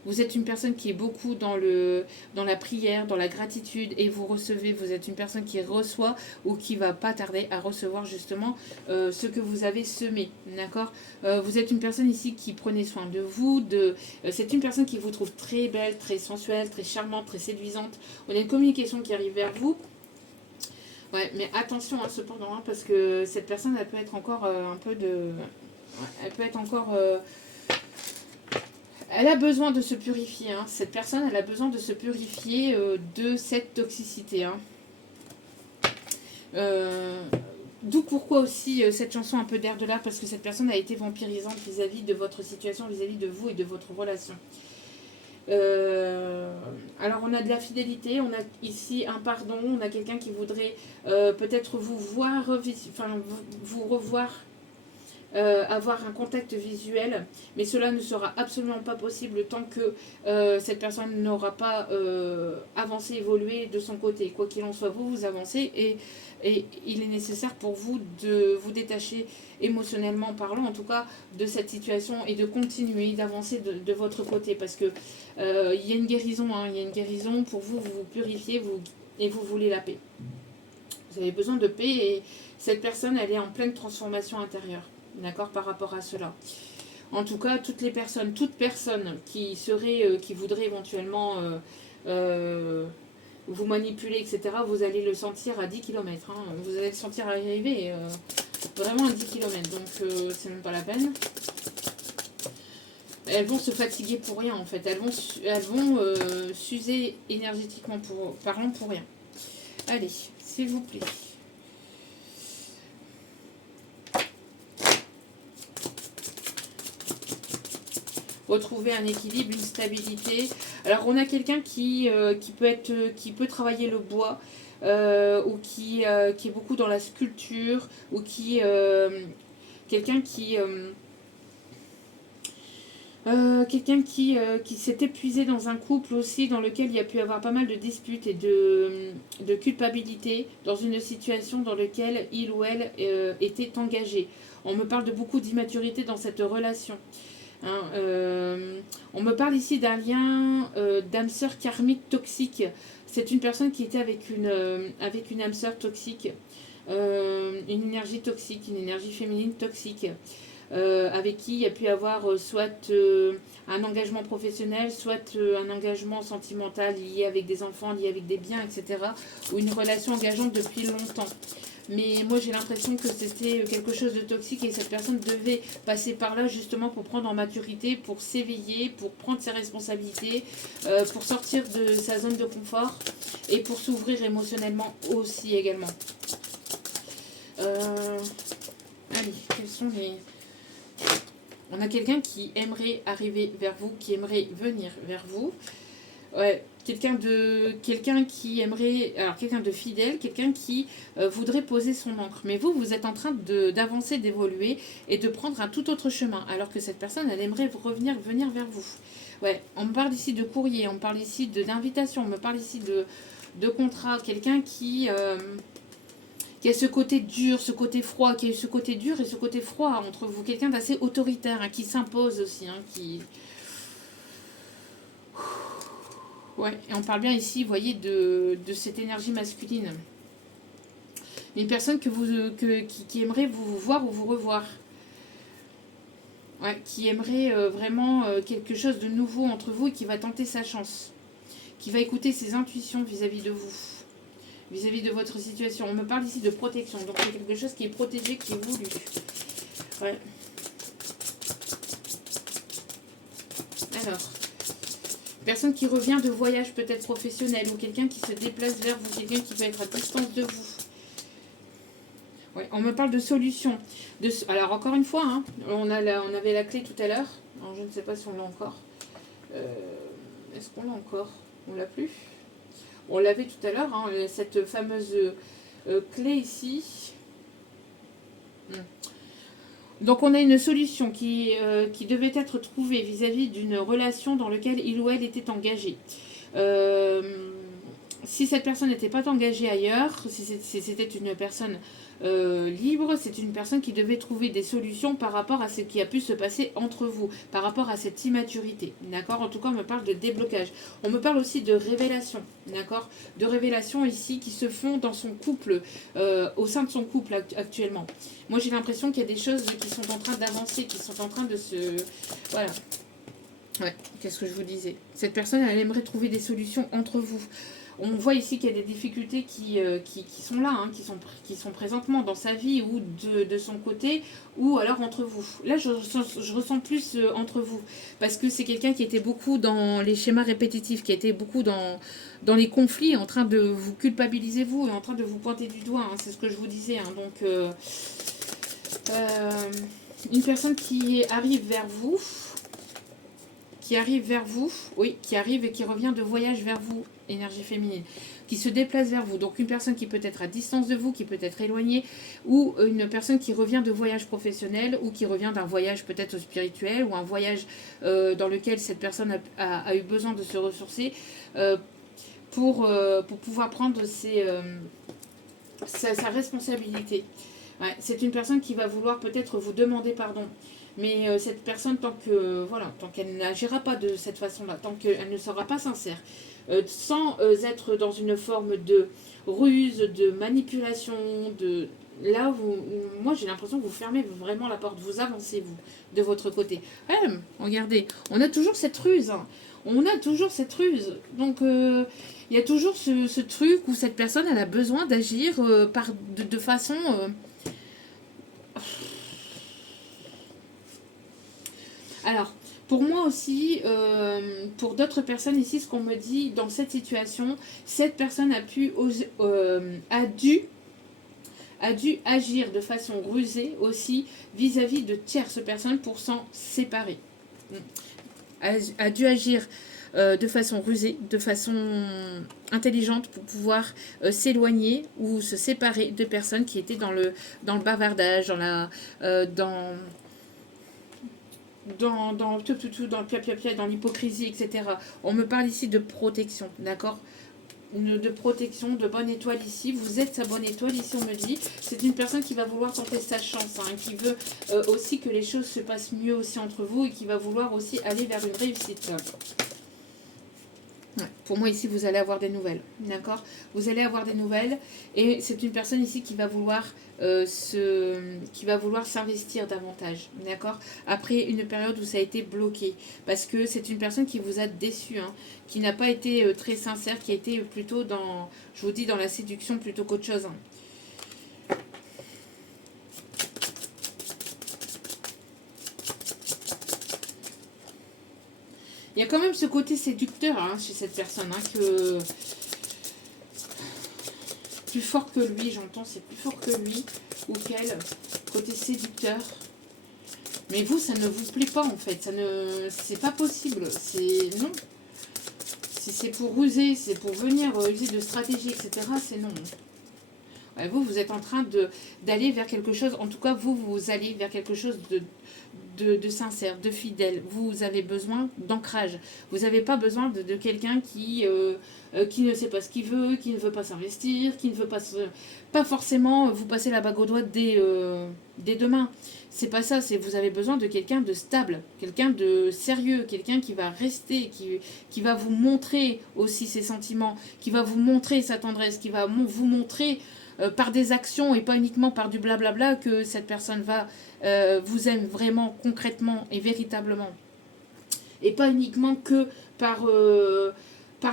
vous êtes une personne qui est beaucoup dans la prière, dans la gratitude, et vous recevez, vous êtes une personne qui reçoit, ou qui va pas tarder à recevoir justement ce que vous avez semé, d'accord. Vous êtes une personne ici qui prenait soin de vous, c'est une personne qui vous trouve très belle, très sensuelle, très charmante, très séduisante. On a une communication qui arrive vers vous. Ouais, mais attention cependant, hein, parce que cette personne, elle peut être encore un peu de... Elle peut être encore... elle a besoin de se purifier. Hein. Cette personne, elle a besoin de se purifier de cette toxicité. Hein. Euh, D'où pourquoi aussi cette chanson un peu d'air de l'air, parce que cette personne a été vampirisante vis-à-vis de votre situation, vis-à-vis de vous et de votre relation. Euh, alors on a de la fidélité, on a ici un pardon, on a quelqu'un qui voudrait peut-être vous voir, enfin vous revoir, avoir un contact visuel, mais cela ne sera absolument pas possible tant que cette personne n'aura pas avancé, évolué de son côté. Quoi qu'il en soit, vous avancez et il est nécessaire pour vous de vous détacher émotionnellement parlant, en tout cas, de cette situation et de continuer d'avancer de votre côté parce que il y a une guérison, hein, il y a une guérison pour vous, vous vous purifiez et vous voulez la paix. Vous avez besoin de paix et cette personne, elle est en pleine transformation intérieure. D'accord, par rapport à cela. En tout cas, toute personne qui voudrait éventuellement vous manipuler, etc., vous allez le sentir à 10 km. Hein. Vous allez le sentir arriver vraiment à 10 km. Donc, c'est même pas la peine. Elles vont se fatiguer pour rien, en fait. Elles vont s'user énergétiquement parlant pour rien. Allez, s'il vous plaît. Retrouver un équilibre, une stabilité. Alors on a quelqu'un qui peut travailler le bois ou qui est beaucoup dans la sculpture ou quelqu'un qui s'est épuisé dans un couple aussi dans lequel il y a pu avoir pas mal de disputes et de culpabilité dans une situation dans laquelle il ou elle était engagé. On me parle de beaucoup d'immaturité dans cette relation. Hein, on me parle ici d'un lien d'âme sœur karmique toxique. C'est une personne qui était avec une âme sœur toxique, une énergie toxique, une énergie féminine toxique, avec qui il y a pu avoir soit un engagement professionnel, soit un engagement sentimental lié avec des enfants, lié avec des biens, etc. Ou une relation engageante depuis longtemps. Mais moi j'ai l'impression que c'était quelque chose de toxique et cette personne devait passer par là justement pour prendre en maturité, pour s'éveiller, pour prendre ses responsabilités, pour sortir de sa zone de confort et pour s'ouvrir émotionnellement aussi également. Allez, quels sont les... On a quelqu'un qui aimerait arriver vers vous, qui aimerait venir vers vous. Ouais, quelqu'un qui aimerait, alors quelqu'un de fidèle, quelqu'un qui voudrait poser son encre. Mais vous êtes en train d'avancer, d'évoluer et de prendre un tout autre chemin, alors que cette personne, elle aimerait venir vers vous. Ouais, on me parle ici de courrier, on me parle ici d'invitation, on me parle ici de contrat, quelqu'un qui a ce côté dur, ce côté froid, qui a ce côté dur et ce côté froid entre vous, quelqu'un d'assez autoritaire, hein, qui s'impose aussi, hein, qui... Ouais, et on parle bien ici, vous voyez, de cette énergie masculine. Une personne qui aimerait vous voir ou vous revoir. Ouais, qui aimerait vraiment quelque chose de nouveau entre vous et qui va tenter sa chance. Qui va écouter ses intuitions vis-à-vis de vous. Vis-à-vis de votre situation. On me parle ici de protection. Donc c'est quelque chose qui est protégé, qui est voulu. Ouais. Alors... Personne qui revient de voyage peut-être professionnel ou quelqu'un qui se déplace vers vous, quelqu'un qui peut être à distance de vous. Ouais, on me parle de solutions. Alors encore une fois, hein, on avait la clé tout à l'heure. Alors je ne sais pas si on l'a encore. Est-ce qu'on l'a encore? On l'a plus? On l'avait tout à l'heure, hein, cette fameuse clé ici. Donc on a une solution qui devait être trouvée vis-à-vis d'une relation dans laquelle il ou elle était engagé. Si cette personne n'était pas engagée ailleurs, si c'était une personne libre, c'est une personne qui devait trouver des solutions par rapport à ce qui a pu se passer entre vous, par rapport à cette immaturité. D'accord? En tout cas, on me parle de déblocage. On me parle aussi de révélation. D'accord? De révélations ici qui se font dans son couple, au sein de son couple actuellement. Moi, j'ai l'impression qu'il y a des choses qui sont en train d'avancer, qui sont en train de se... Voilà. Ouais, qu'est-ce que je vous disais? Cette personne, elle aimerait trouver des solutions entre vous. On voit ici qu'il y a des difficultés qui sont là, hein, qui sont présentement dans sa vie ou de son côté, ou alors entre vous. Là, je ressens plus entre vous, parce que c'est quelqu'un qui était beaucoup dans les schémas répétitifs, qui était beaucoup dans les conflits, en train de vous culpabiliser vous, et en train de vous pointer du doigt, hein, c'est ce que je vous disais. Hein, donc, une personne qui arrive vers vous, oui, qui arrive et qui revient de voyage vers vous, énergie féminine, qui se déplace vers vous. Donc une personne qui peut être à distance de vous, qui peut être éloignée, ou une personne qui revient de voyage professionnel, ou qui revient d'un voyage peut-être spirituel, ou un voyage dans lequel cette personne a eu besoin de se ressourcer pour pouvoir prendre sa responsabilité. Ouais, c'est une personne qui va vouloir peut-être vous demander pardon. Mais cette personne, tant qu'elle n'agira pas de cette façon-là, tant qu'elle ne sera pas sincère, sans être dans une forme de ruse, de manipulation, là, moi j'ai l'impression que vous fermez vraiment la porte, vous avancez, vous, de votre côté. Ouais, regardez, on a toujours cette ruse. Hein. On a toujours cette ruse. Donc, il y a toujours ce truc où cette personne, elle a besoin d'agir de façon... Alors, pour moi aussi, pour d'autres personnes ici, ce qu'on me dit dans cette situation, cette personne a dû agir de façon rusée aussi vis-à-vis de tierces personnes pour s'en séparer. A dû agir de façon rusée, de façon intelligente pour pouvoir s'éloigner ou se séparer de personnes qui étaient dans le bavardage, dans le pia-pia-pia, dans l'hypocrisie, etc. On me parle ici de protection, d'accord? De protection, de bonne étoile ici. Vous êtes sa bonne étoile ici, on me dit. C'est une personne qui va vouloir tenter sa chance, hein, qui veut aussi que les choses se passent mieux aussi entre vous et qui va vouloir aussi aller vers une réussite. Ouais, pour moi ici, vous allez avoir des nouvelles, d'accord? Vous allez avoir des nouvelles et c'est une personne ici qui va vouloir s'investir davantage, d'accord? Après une période où ça a été bloqué, parce que c'est une personne qui vous a déçu, hein, qui n'a pas été très sincère, qui a été plutôt je vous dis, dans la séduction plutôt qu'autre chose. Hein. Il y a quand même ce côté séducteur hein, chez cette personne, hein, que plus fort que lui, j'entends, c'est plus fort que lui ou qu'elle, côté séducteur. Mais vous, ça ne vous plaît pas en fait, c'est pas possible, non. Si c'est pour ruser, c'est pour venir user de stratégie, etc., c'est non. Ouais, vous êtes en train d'aller vers quelque chose, en tout cas vous allez vers quelque chose de sincère, de fidèle. Vous avez besoin d'ancrage. Vous n'avez pas besoin de quelqu'un qui ne sait pas ce qu'il veut, qui ne veut pas s'investir, qui ne veut pas forcément vous passer la bague au doigt dès demain. C'est pas ça, vous avez besoin de quelqu'un de stable, quelqu'un de sérieux, quelqu'un qui va rester, qui va vous montrer aussi ses sentiments, qui va vous montrer sa tendresse, qui va vous montrer par des actions et pas uniquement par du blablabla que cette personne vous aime vraiment concrètement et véritablement. Et pas uniquement que par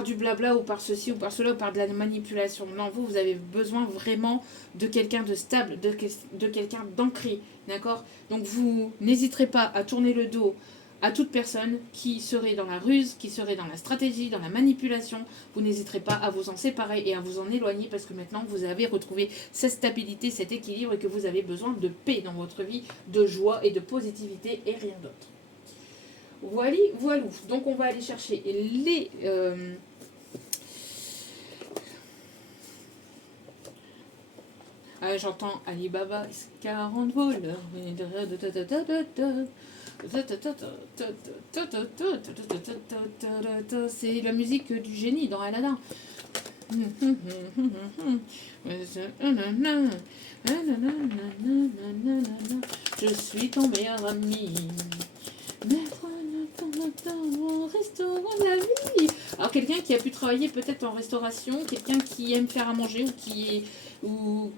du blabla ou par ceci ou par cela ou par de la manipulation. Non, vous avez besoin vraiment de quelqu'un de stable, de quelqu'un d'ancré, d'accord? Donc vous n'hésiterez pas à tourner le dos à toute personne qui serait dans la ruse, qui serait dans la stratégie, dans la manipulation. Vous n'hésiterez pas à vous en séparer et à vous en éloigner parce que maintenant vous avez retrouvé cette stabilité, cet équilibre et que vous avez besoin de paix dans votre vie, de joie et de positivité et rien d'autre. Voilà. Donc on va aller chercher les... j'entends Alibaba, 40 voleurs. C'est la musique du génie dans Aladdin. Je suis ton meilleur ami. Au restaurant de la vie. Alors quelqu'un qui a pu travailler peut-être en restauration, quelqu'un qui aime faire à manger ou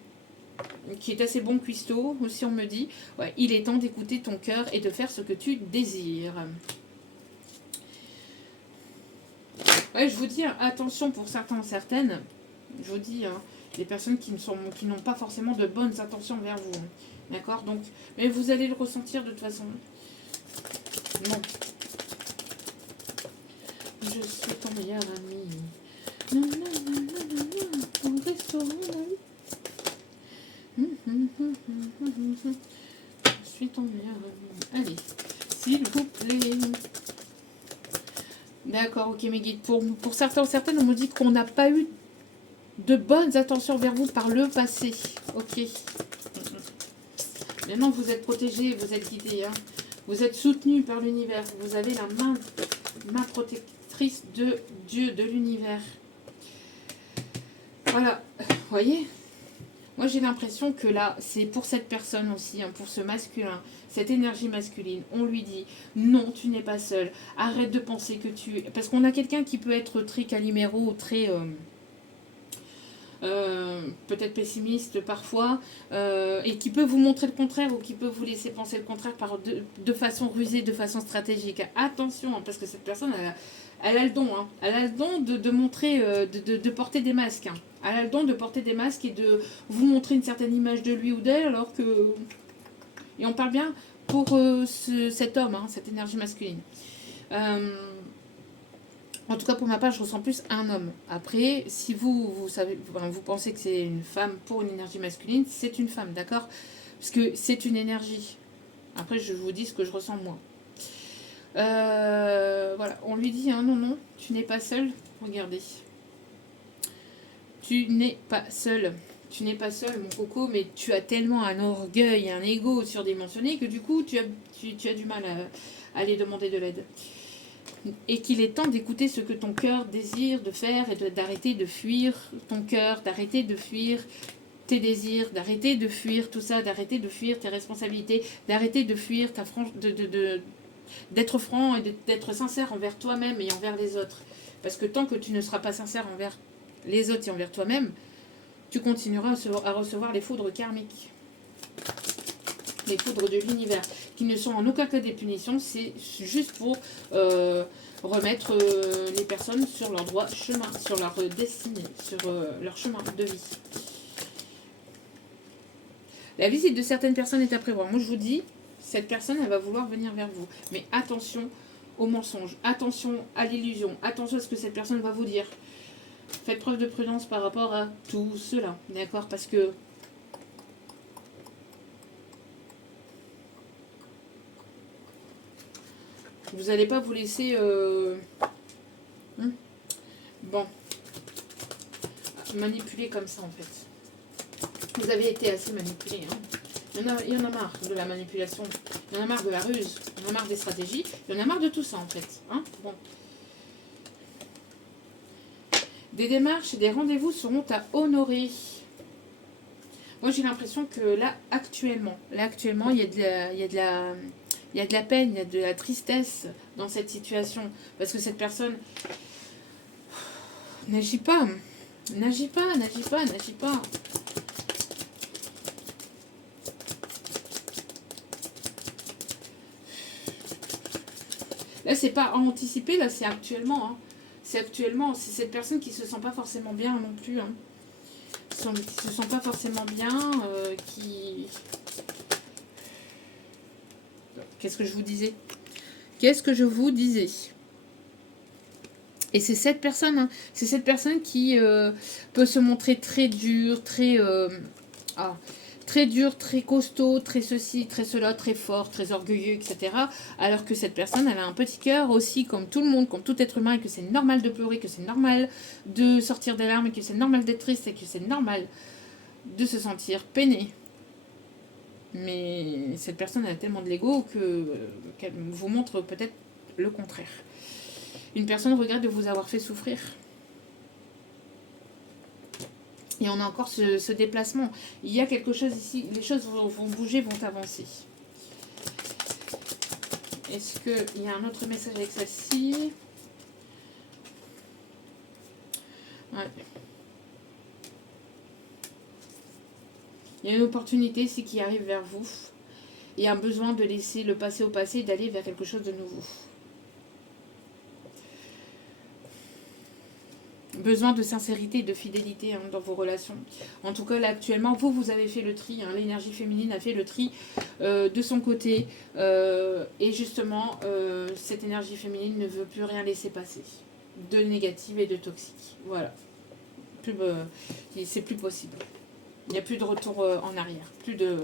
qui est assez bon cuistot, aussi on me dit. Ouais, il est temps d'écouter ton cœur et de faire ce que tu désires. Ouais, je vous dis, hein, attention pour certains, certaines. Je vous dis, hein, des personnes qui n'ont pas forcément de bonnes intentions envers vous. Hein. D'accord. Donc, mais vous allez le ressentir de toute façon. Bon. Je suis ton meilleur ami. Au restaurant, je suis ton meilleur ami. Allez, s'il vous plaît. D'accord, ok, mes guides. Pour certains ou certaines, on me dit qu'on n'a pas eu de bonnes attentions vers vous par le passé. Ok. Maintenant, vous êtes protégés, vous êtes guidés. Hein. Vous êtes soutenus par l'univers. Vous avez la main protectrice de Dieu, de l'univers. Voilà. Vous voyez ? Moi, j'ai l'impression que là, c'est pour cette personne aussi, hein, pour ce masculin, cette énergie masculine. On lui dit, non, tu n'es pas seul. Arrête de penser que tu... Parce qu'on a quelqu'un qui peut être très caliméro, très... peut-être pessimiste parfois, et qui peut vous montrer le contraire ou qui peut vous laisser penser le contraire de façon rusée, de façon stratégique. Attention, hein, parce que cette personne, elle a le don. Hein. Elle a le don de montrer, de porter des masques. Hein. Elle a le don de porter des masques et de vous montrer une certaine image de lui ou d'elle, alors que... Et on parle bien pour cet homme, hein, cette énergie masculine. En tout cas, pour ma part, je ressens plus un homme. Après, si vous savez, vous pensez que c'est une femme pour une énergie masculine, c'est une femme, d'accord? Parce que c'est une énergie. Après, je vous dis ce que je ressens moi. Voilà, on lui dit, hein, non, non, tu n'es pas seul. Regardez. Tu n'es pas seul. Tu n'es pas seul, mon coco, mais tu as tellement un orgueil, un ego surdimensionné que du coup, tu as du mal à aller demander de l'aide. Et qu'il est temps d'écouter ce que ton cœur désire de faire et d'arrêter de fuir ton cœur, d'arrêter de fuir tes désirs, d'arrêter de fuir tout ça, d'arrêter de fuir tes responsabilités, d'arrêter de fuir d'être franc et d'être sincère envers toi-même et envers les autres. Parce que tant que tu ne seras pas sincère envers les autres et envers toi-même, tu continueras à recevoir les foudres karmiques. Les foudres de l'univers, qui ne sont en aucun cas des punitions, c'est juste pour remettre les personnes sur leur droit chemin, sur leur destinée, sur leur chemin de vie. La visite de certaines personnes est à prévoir. Moi, je vous dis, cette personne, elle va vouloir venir vers vous. Mais attention aux mensonges, attention à l'illusion, attention à ce que cette personne va vous dire. Faites preuve de prudence par rapport à tout cela, d'accord? Parce que vous n'allez pas vous laisser... Bon. Manipuler comme ça, en fait. Vous avez été assez manipulé. Hein. Il y en a marre de la manipulation. Il y en a marre de la ruse. Il y en a marre des stratégies. Il y en a marre de tout ça, en fait. Hein, bon. Des démarches et des rendez-vous seront à honorer. Moi, j'ai l'impression que là, actuellement, il y a de la peine, il y a de la tristesse dans cette situation. Parce que cette personne n'agit pas. N'agit pas. Là, c'est pas anticipé, là, c'est actuellement. Hein. C'est cette personne qui se sent pas forcément bien non plus. Hein. Qui se sent pas forcément bien, Qu'est-ce que je vous disais? Et c'est cette personne, hein, qui peut se montrer très dure, très dur, très costaud, très ceci, très cela, très fort, très orgueilleux, etc. Alors que cette personne, elle a un petit cœur aussi, comme tout le monde, comme tout être humain, et que c'est normal de pleurer, que c'est normal de sortir des larmes, et que c'est normal d'être triste, et que c'est normal de se sentir peiné. Mais cette personne a tellement de l'ego qu'elle vous montre peut-être le contraire. Une personne regrette de vous avoir fait souffrir. Et on a encore ce déplacement. Il y a quelque chose ici. Les choses vont bouger, vont avancer. Est-ce qu'il y a un autre message avec celle-ci? Ouais. Il y a une opportunité ici qui arrive vers vous. Il y a un besoin de laisser le passé au passé et d'aller vers quelque chose de nouveau. Besoin de sincérité et de fidélité hein, dans vos relations. En tout cas, là, actuellement, vous avez fait le tri. Hein, l'énergie féminine a fait le tri de son côté. Et justement, cette énergie féminine ne veut plus rien laisser passer. De négatif et de toxique. Voilà. C'est plus possible. Il n'y a plus de retour en arrière. Plus de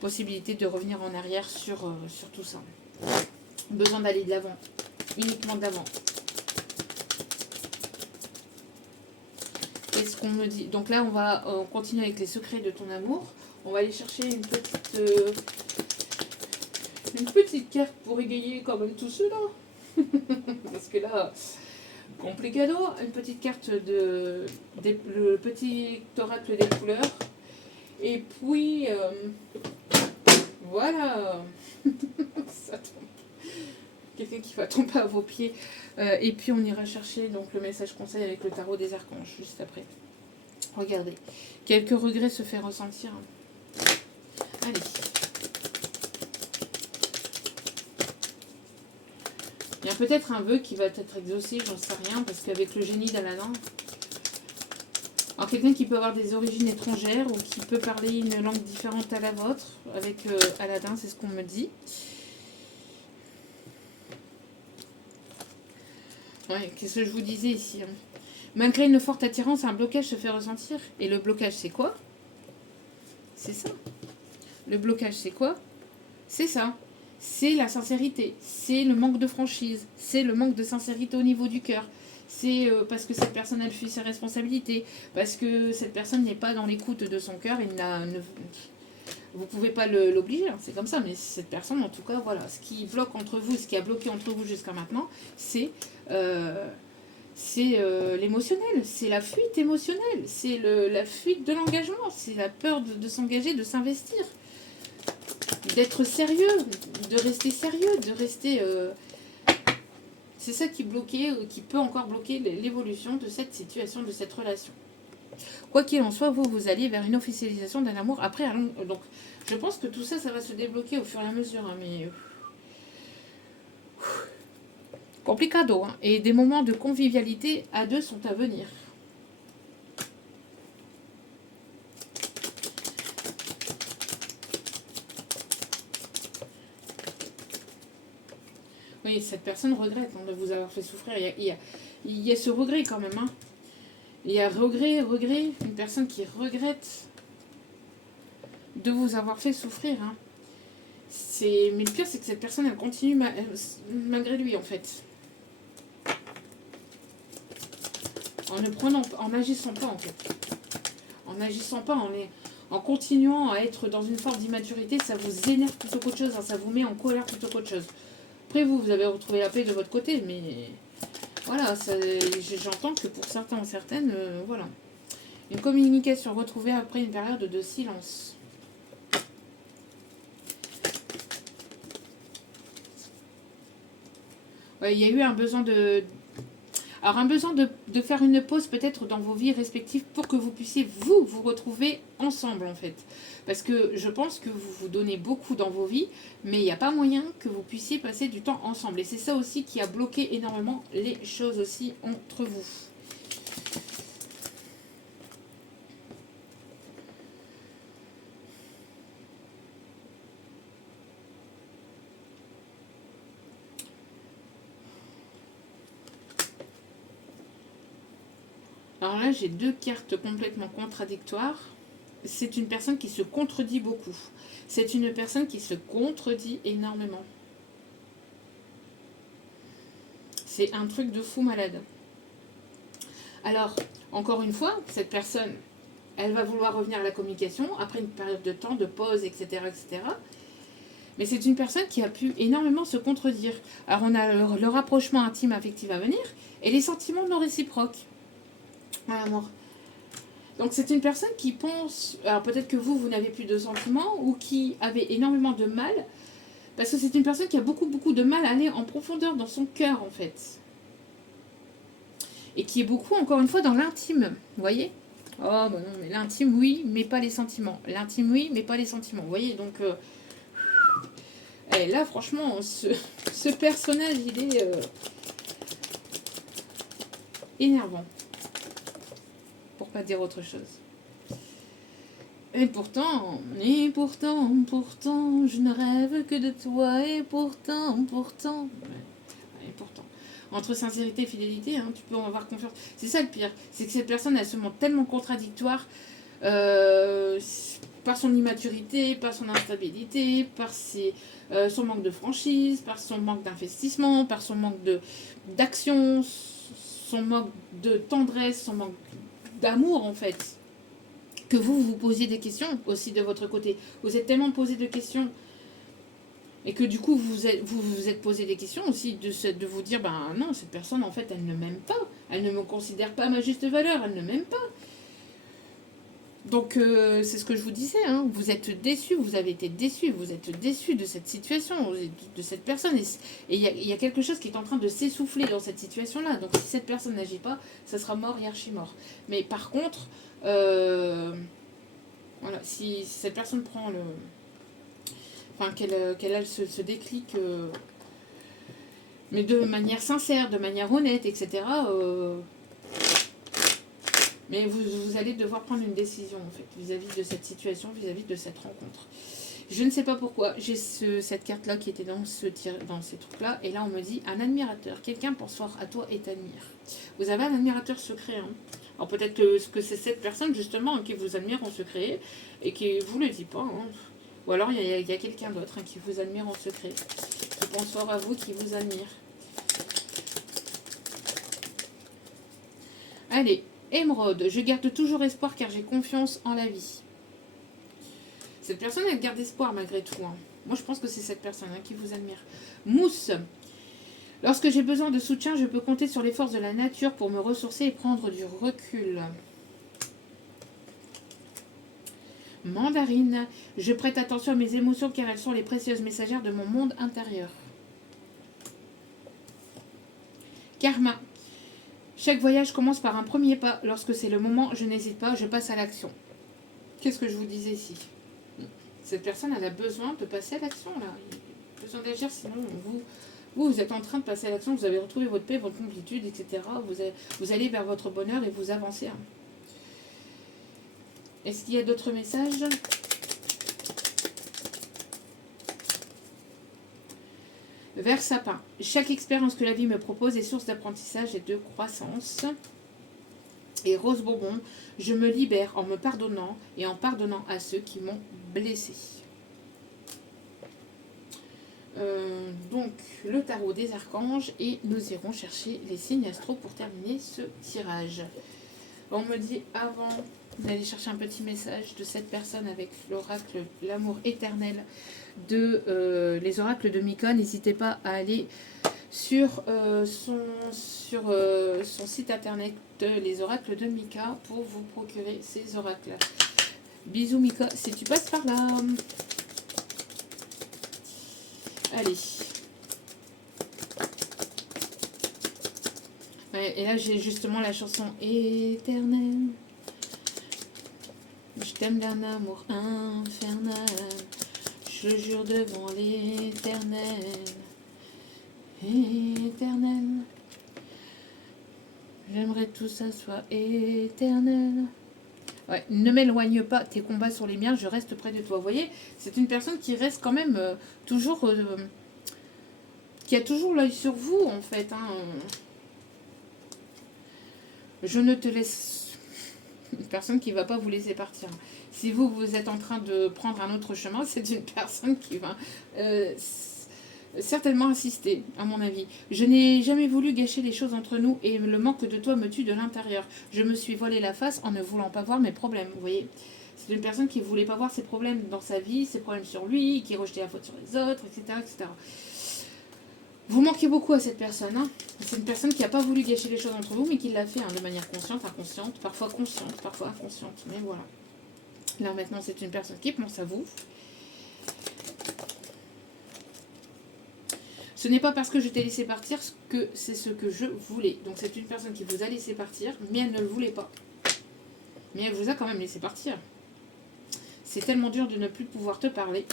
possibilité de revenir en arrière sur tout ça. Besoin d'aller de l'avant. Uniquement de l'avant. Qu'est-ce qu'on me dit? Donc là, on va continuer avec les secrets de ton amour. On va aller chercher une petite carte pour égayer quand même tout cela. Parce que là, complicado. Une petite carte le petit oracle des couleurs. Et puis, voilà. Ça tombe. Quelqu'un qui va tomber à vos pieds. Et puis on ira chercher donc le message conseil avec le tarot des archanges juste après. Regardez. Quelques regrets se fait ressentir. Allez. Il y a peut-être un vœu qui va être exaucé, j'en sais rien, parce qu'avec le génie d'Aladin. Alors quelqu'un qui peut avoir des origines étrangères ou qui peut parler une langue différente à la vôtre, avec Aladin, c'est ce qu'on me dit. Ouais, qu'est-ce que je vous disais ici hein. Malgré une forte attirance, un blocage se fait ressentir. Et le blocage, c'est quoi? C'est ça. Le blocage, c'est quoi? C'est ça. C'est la sincérité. C'est le manque de franchise. C'est le manque de sincérité au niveau du cœur. C'est parce que cette personne, elle fuit ses responsabilités. Parce que cette personne n'est pas dans l'écoute de son cœur. Vous ne pouvez pas l'obliger, hein, c'est comme ça. Mais cette personne, en tout cas, voilà. Ce qui bloque entre vous, ce qui a bloqué entre vous jusqu'à maintenant, c'est l'émotionnel. C'est la fuite émotionnelle. C'est la fuite de l'engagement. C'est la peur de s'engager, de s'investir. D'être sérieux, de rester sérieux, de rester... c'est ça qui peut encore bloquer l'évolution de cette situation, de cette relation. Quoi qu'il en soit, vous allez vers une officialisation d'un amour. Après, donc, je pense que tout ça, ça va se débloquer au fur et à mesure. Hein, mais... complicado. Hein, et des moments de convivialité à deux sont à venir. Oui, cette personne regrette hein, de vous avoir fait souffrir. Il y a ce regret quand même. Hein. Il y a regret, une personne qui regrette de vous avoir fait souffrir. Hein. Mais le pire, c'est que cette personne, elle continue malgré lui, en fait. En n'agissant pas, en fait. En n'agissant pas, en continuant à être dans une forme d'immaturité, ça vous énerve plutôt qu'autre chose. Hein, ça vous met en colère plutôt qu'autre chose. Après, vous avez retrouvé la paix de votre côté, mais... voilà, j'entends que pour certains ou certaines, voilà. Une communication retrouvée après une période de silence. Ouais, il y a eu un besoin Alors, un besoin de faire une pause peut-être dans vos vies respectives pour que vous puissiez vous retrouver ensemble, en fait. Parce que je pense que vous vous donnez beaucoup dans vos vies, mais il n'y a pas moyen que vous puissiez passer du temps ensemble. Et c'est ça aussi qui a bloqué énormément les choses aussi entre vous. Alors là, j'ai deux cartes complètement contradictoires. C'est une personne qui se contredit beaucoup. C'est une personne qui se contredit énormément. C'est un truc de fou malade. Alors, encore une fois, cette personne, elle va vouloir revenir à la communication après une période de temps, de pause, etc. etc. Mais c'est une personne qui a pu énormément se contredire. Alors, on a le rapprochement intime affectif à venir et les sentiments non réciproques. À l'amour. Donc c'est une personne qui pense, alors peut-être que vous n'avez plus de sentiments ou qui avait énormément de mal, parce que c'est une personne qui a beaucoup de mal à aller en profondeur dans son cœur en fait. Et qui est beaucoup, encore une fois, dans l'intime, vous voyez? Oh bah non, mais l'intime oui, mais pas les sentiments. L'intime oui, mais pas les sentiments, vous voyez? Donc là franchement, ce personnage il est énervant. pour pas dire autre chose. Et pourtant, pourtant, je ne rêve que de toi, et pourtant. Et pourtant. Entre sincérité et fidélité, hein, tu peux en avoir confiance. C'est ça le pire, c'est que cette personne, elle se montre tellement contradictoire euh, par son immaturité, par son instabilité, par son manque de franchise, par son manque d'investissement, par son manque d'action, son manque de tendresse, son manque d'amour en fait. Que vous posiez des questions aussi de votre côté. Vous êtes tellement posé de questions et que du coup vous êtes posé des questions aussi de vous dire ben non, cette personne en fait elle ne m'aime pas, elle ne me considère pas à ma juste valeur, elle ne m'aime pas. Donc c'est ce que je vous disais, hein. Vous êtes déçus, vous avez été déçus, vous êtes déçus de cette situation, de cette personne. Et il y a quelque chose qui est en train de s'essouffler dans cette situation-là. Donc si cette personne n'agit pas, ça sera mort et archi mort. Mais par contre, voilà, si cette personne prend le... Enfin, qu'elle a ce déclic, mais de manière sincère, de manière honnête, etc. Mais vous allez devoir prendre une décision, en fait, vis-à-vis de cette situation, vis-à-vis de cette rencontre. Je ne sais pas pourquoi, j'ai cette carte-là qui était dans ces trucs-là, et là on me dit un admirateur, quelqu'un pense fort à toi et t'admire. Vous avez un admirateur secret, hein. Alors peut-être que c'est cette personne justement qui vous admire en secret et qui vous le dit pas, hein. Ou alors il y a quelqu'un d'autre, hein, qui vous admire en secret, qui pense fort à vous, qui vous admire. Allez, Émeraude, je garde toujours espoir car j'ai confiance en la vie. Cette personne, elle garde espoir malgré tout, hein. Moi, je pense que c'est cette personne, hein, qui vous admire. Mousse, lorsque j'ai besoin de soutien, je peux compter sur les forces de la nature pour me ressourcer et prendre du recul. Mandarine, je prête attention à mes émotions car elles sont les précieuses messagères de mon monde intérieur. Karma, chaque voyage commence par un premier pas. Lorsque c'est le moment, je n'hésite pas, je passe à l'action. Qu'est-ce que je vous disais ici? Cette personne, elle a besoin de passer à l'action, là. Il a besoin d'agir, sinon vous êtes en train de passer à l'action, vous avez retrouvé votre paix, votre complétude, etc. Vous allez vers votre bonheur et vous avancez, hein. Est-ce qu'il y a d'autres messages? Vert sapin. Chaque expérience que la vie me propose est source d'apprentissage et de croissance. Et rose bonbon. Je me libère en me pardonnant et en pardonnant à ceux qui m'ont blessé. Donc, le tarot des archanges. Et nous irons chercher les signes astro pour terminer ce tirage. On me dit avant d'aller chercher un petit message de cette personne avec l'oracle l'amour éternel de les oracles de Mika. N'hésitez pas à aller sur son site internet les oracles de Mika pour vous procurer ces oracles. Bisous Mika, si tu passes par là. Allez. Ouais, et là j'ai justement la chanson éternelle. Je t'aime d'un amour infernal. Je jure devant l'éternel. Éternel. J'aimerais que tout ça soit éternel. Ouais, ne m'éloigne pas tes combats sur les miens, je reste près de toi. Vous voyez, c'est une personne qui reste quand même toujours... qui a toujours l'œil sur vous, en fait, hein. Je ne te laisse... Une personne qui ne va pas vous laisser partir. Si vous êtes en train de prendre un autre chemin, c'est une personne qui va certainement insister, à mon avis. Je n'ai jamais voulu gâcher les choses entre nous et le manque de toi me tue de l'intérieur. Je me suis voilé la face en ne voulant pas voir mes problèmes. Vous voyez, c'est une personne qui ne voulait pas voir ses problèmes dans sa vie, ses problèmes sur lui, qui rejetait la faute sur les autres, etc. etc. Vous manquez beaucoup à cette personne, hein. C'est une personne qui n'a pas voulu gâcher les choses entre vous, mais qui l'a fait, hein, de manière consciente, inconsciente, parfois consciente, parfois inconsciente. Mais voilà. Là maintenant, c'est une personne qui pense à vous. Ce n'est pas parce que je t'ai laissé partir que c'est ce que je voulais. Donc c'est une personne qui vous a laissé partir, mais elle ne le voulait pas. Mais elle vous a quand même laissé partir. C'est tellement dur de ne plus pouvoir te parler.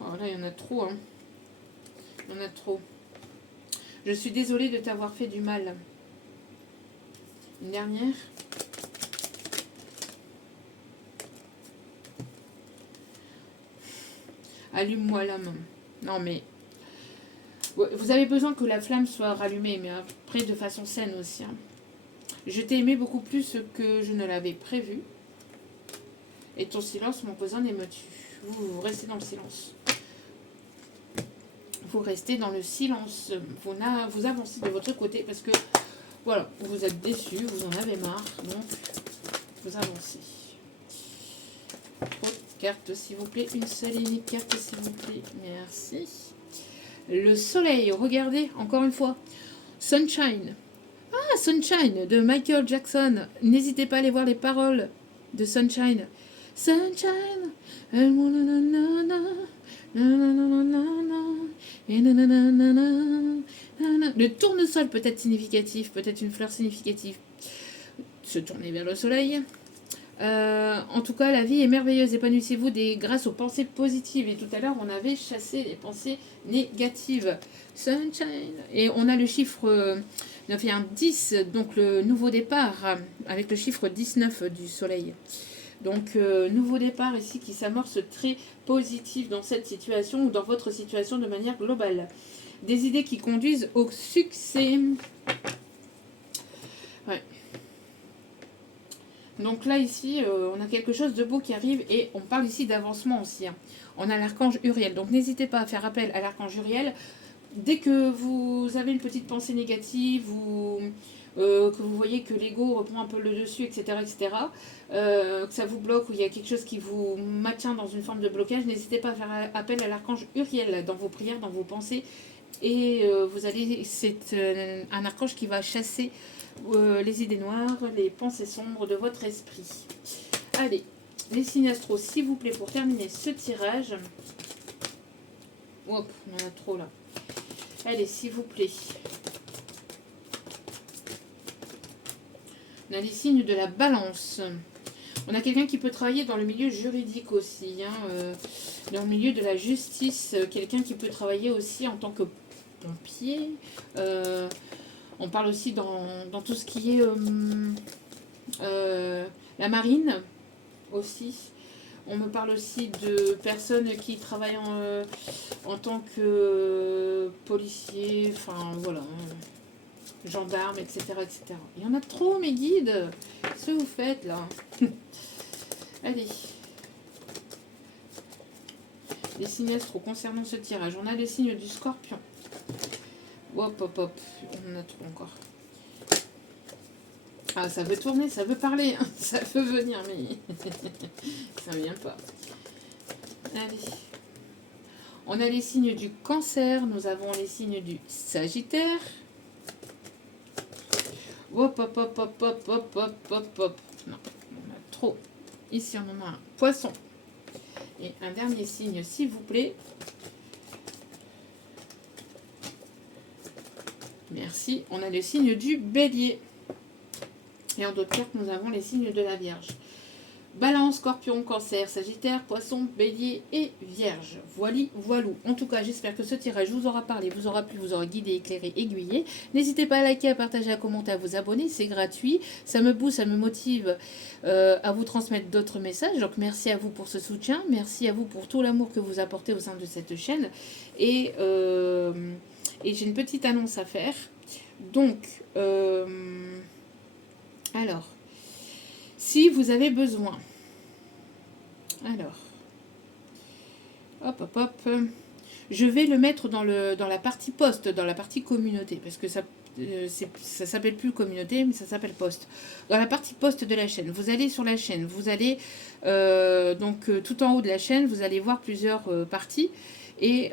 Oh là, il y en a trop, hein. On a trop. Je suis désolée de t'avoir fait du mal. Une dernière. Allume-moi l'âme. Non mais... Vous avez besoin que la flamme soit rallumée, mais après de façon saine aussi. Hein. Je t'ai aimé beaucoup plus que je ne l'avais prévu. Et ton silence, mon cousin, me tue. Vous restez dans le silence. Vous restez dans le silence. Vous avancez de votre côté parce que, voilà, vous êtes déçus, vous en avez marre. Donc, vous avancez. Autre carte, s'il vous plaît. Une seule et unique carte, s'il vous plaît. Merci. Le soleil, regardez, encore une fois. Sunshine. Ah, Sunshine de Michael Jackson. N'hésitez pas à aller voir les paroles de Sunshine. Sunshine. Le tournesol peut être significatif, peut-être une fleur significative. Se tourner vers le soleil. En tout cas, la vie est merveilleuse. Épanouissez-vous grâce aux pensées positives. Et tout à l'heure, on avait chassé les pensées négatives. Sunshine. Et on a le chiffre 9 et 1, 10. Donc, le nouveau départ avec le chiffre 19 du soleil. Donc, nouveau départ ici qui s'amorce très positif dans cette situation ou dans votre situation de manière globale. Des idées qui conduisent au succès. Ouais. Donc là, ici, on a quelque chose de beau qui arrive et on parle ici d'avancement aussi. Hein. On a l'archange Uriel. Donc n'hésitez pas à faire appel à l'archange Uriel. Dès que vous avez une petite pensée négative ou que vous voyez que l'ego reprend un peu le dessus, etc., que ça vous bloque ou il y a quelque chose qui vous maintient dans une forme de blocage, n'hésitez pas à faire appel à l'archange Uriel dans vos prières, dans vos pensées. Et c'est un archange qui va chasser les idées noires, les pensées sombres de votre esprit. Allez, les signes astro, s'il vous plaît, pour terminer ce tirage. Hop, on en a trop là. Allez, s'il vous plaît. On a les signes de la balance. On a quelqu'un qui peut travailler dans le milieu juridique aussi, hein, dans le milieu de la justice. Quelqu'un qui peut travailler aussi en tant que pompier. On parle aussi dans tout ce qui est la marine aussi. On me parle aussi de personnes qui travaillent en tant que policiers, enfin voilà, gendarmes, etc., etc. Il y en a trop, mes guides. Qu'est-ce que vous faites là? Allez. Les signes astro concernant ce tirage. On a les signes du scorpion. Hop, hop, hop. On en a trop encore. Ah, ça veut tourner, ça veut parler. Hein. Ça veut venir, mais ça vient pas. Allez. On a les signes du cancer. Nous avons les signes du sagittaire. Hop, hop, hop, hop, hop, hop, hop, hop, hop. Non, on a trop. Ici, on en a un poisson. Et un dernier signe, s'il vous plaît. Merci. On a le signe du bélier. Et en d'autres cartes, nous avons les signes de la Vierge. Balance, Scorpion, Cancer, Sagittaire, Poisson, Bélier et Vierge. Voilou. En tout cas, j'espère que ce tirage vous aura parlé, vous aura plu, vous aura guidé, éclairé, aiguillé. N'hésitez pas à liker, à partager, à commenter, à vous abonner. C'est gratuit. Ça me booste, ça me motive à vous transmettre d'autres messages. Donc, merci à vous pour ce soutien. Merci à vous pour tout l'amour que vous apportez au sein de cette chaîne. Et j'ai une petite annonce à faire. Donc, alors, si vous avez besoin, hop, je vais le mettre dans la partie poste, dans la partie communauté, parce que ça s'appelle plus communauté, mais ça s'appelle poste. Dans la partie poste de la chaîne, vous allez sur la chaîne, vous allez tout en haut de la chaîne, vous allez voir plusieurs parties. Et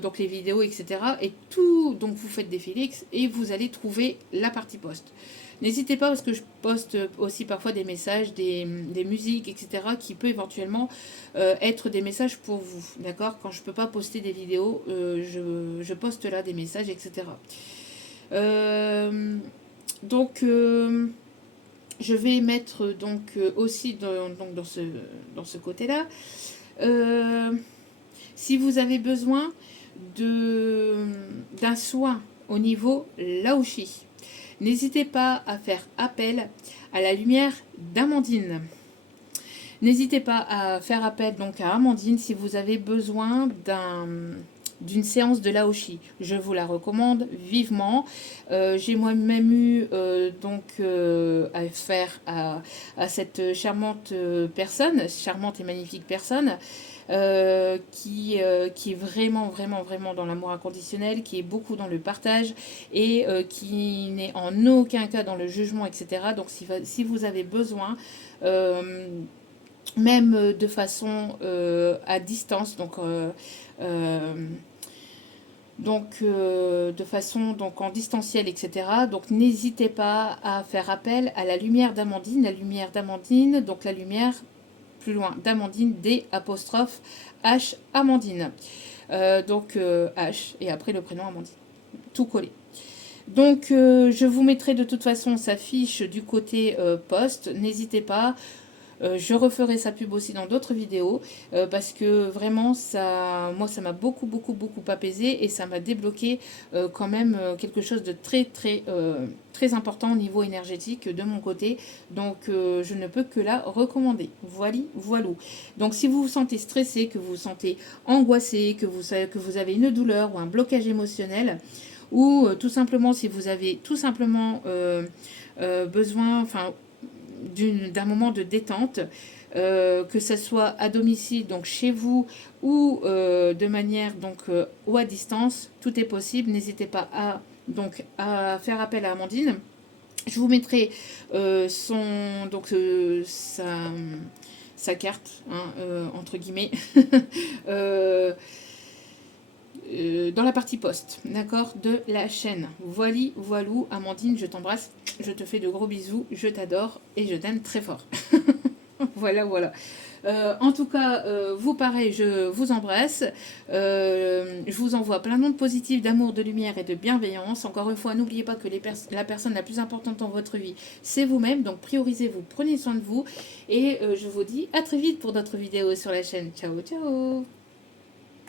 donc les vidéos, etc. Et tout, donc vous faites défiler et vous allez trouver la partie poste. N'hésitez pas parce que je poste aussi parfois des messages, des musiques, etc. qui peut éventuellement être des messages pour vous. D'accord? Quand je ne peux pas poster des vidéos, je poste là des messages, etc. Donc je vais mettre donc aussi dans ce côté-là. Si vous avez besoin d'un soin au niveau Laoshi. N'hésitez pas à faire appel à la lumière d'Amandine. N'hésitez pas à faire appel donc à Amandine si vous avez besoin d'une séance de Laoshi. Je vous la recommande vivement. J'ai moi-même eu affaire à cette charmante personne, charmante et magnifique personne, qui est vraiment, vraiment, vraiment dans l'amour inconditionnel, qui est beaucoup dans le partage et qui n'est en aucun cas dans le jugement, etc. Donc si vous avez besoin, même de façon à distance, de façon en distanciel, etc. Donc n'hésitez pas à faire appel à la lumière d'Amandine, donc la lumière plus loin d'Amandine, D apostrophe H Amandine. H et après le prénom Amandine, tout collé. Donc je vous mettrai de toute façon sa fiche du côté poste, n'hésitez pas. Je referai sa pub aussi dans d'autres vidéos parce que vraiment moi ça m'a beaucoup apaisé et ça m'a débloqué quand même quelque chose de très important au niveau énergétique de mon côté. Donc je ne peux que la recommander. Voilou. Donc si vous vous sentez stressé, que vous vous sentez angoissé, que vous avez une douleur ou un blocage émotionnel, ou tout simplement si vous avez tout simplement besoin, d'un moment de détente, que ce soit à domicile, donc chez vous, ou de manière ou à distance, tout est possible. N'hésitez pas à faire appel à Amandine. Je vous mettrai sa carte, entre guillemets, dans la partie poste, d'accord, de la chaîne. Voilou, Amandine, je t'embrasse, je te fais de gros bisous, je t'adore et je t'aime très fort. Voilà. En tout cas, vous pareil, je vous embrasse. Je vous envoie plein d'ondes positives d'amour, de lumière et de bienveillance. Encore une fois, n'oubliez pas que la personne la plus importante dans votre vie, c'est vous-même. Donc priorisez-vous, prenez soin de vous. Et je vous dis à très vite pour d'autres vidéos sur la chaîne. Ciao, ciao.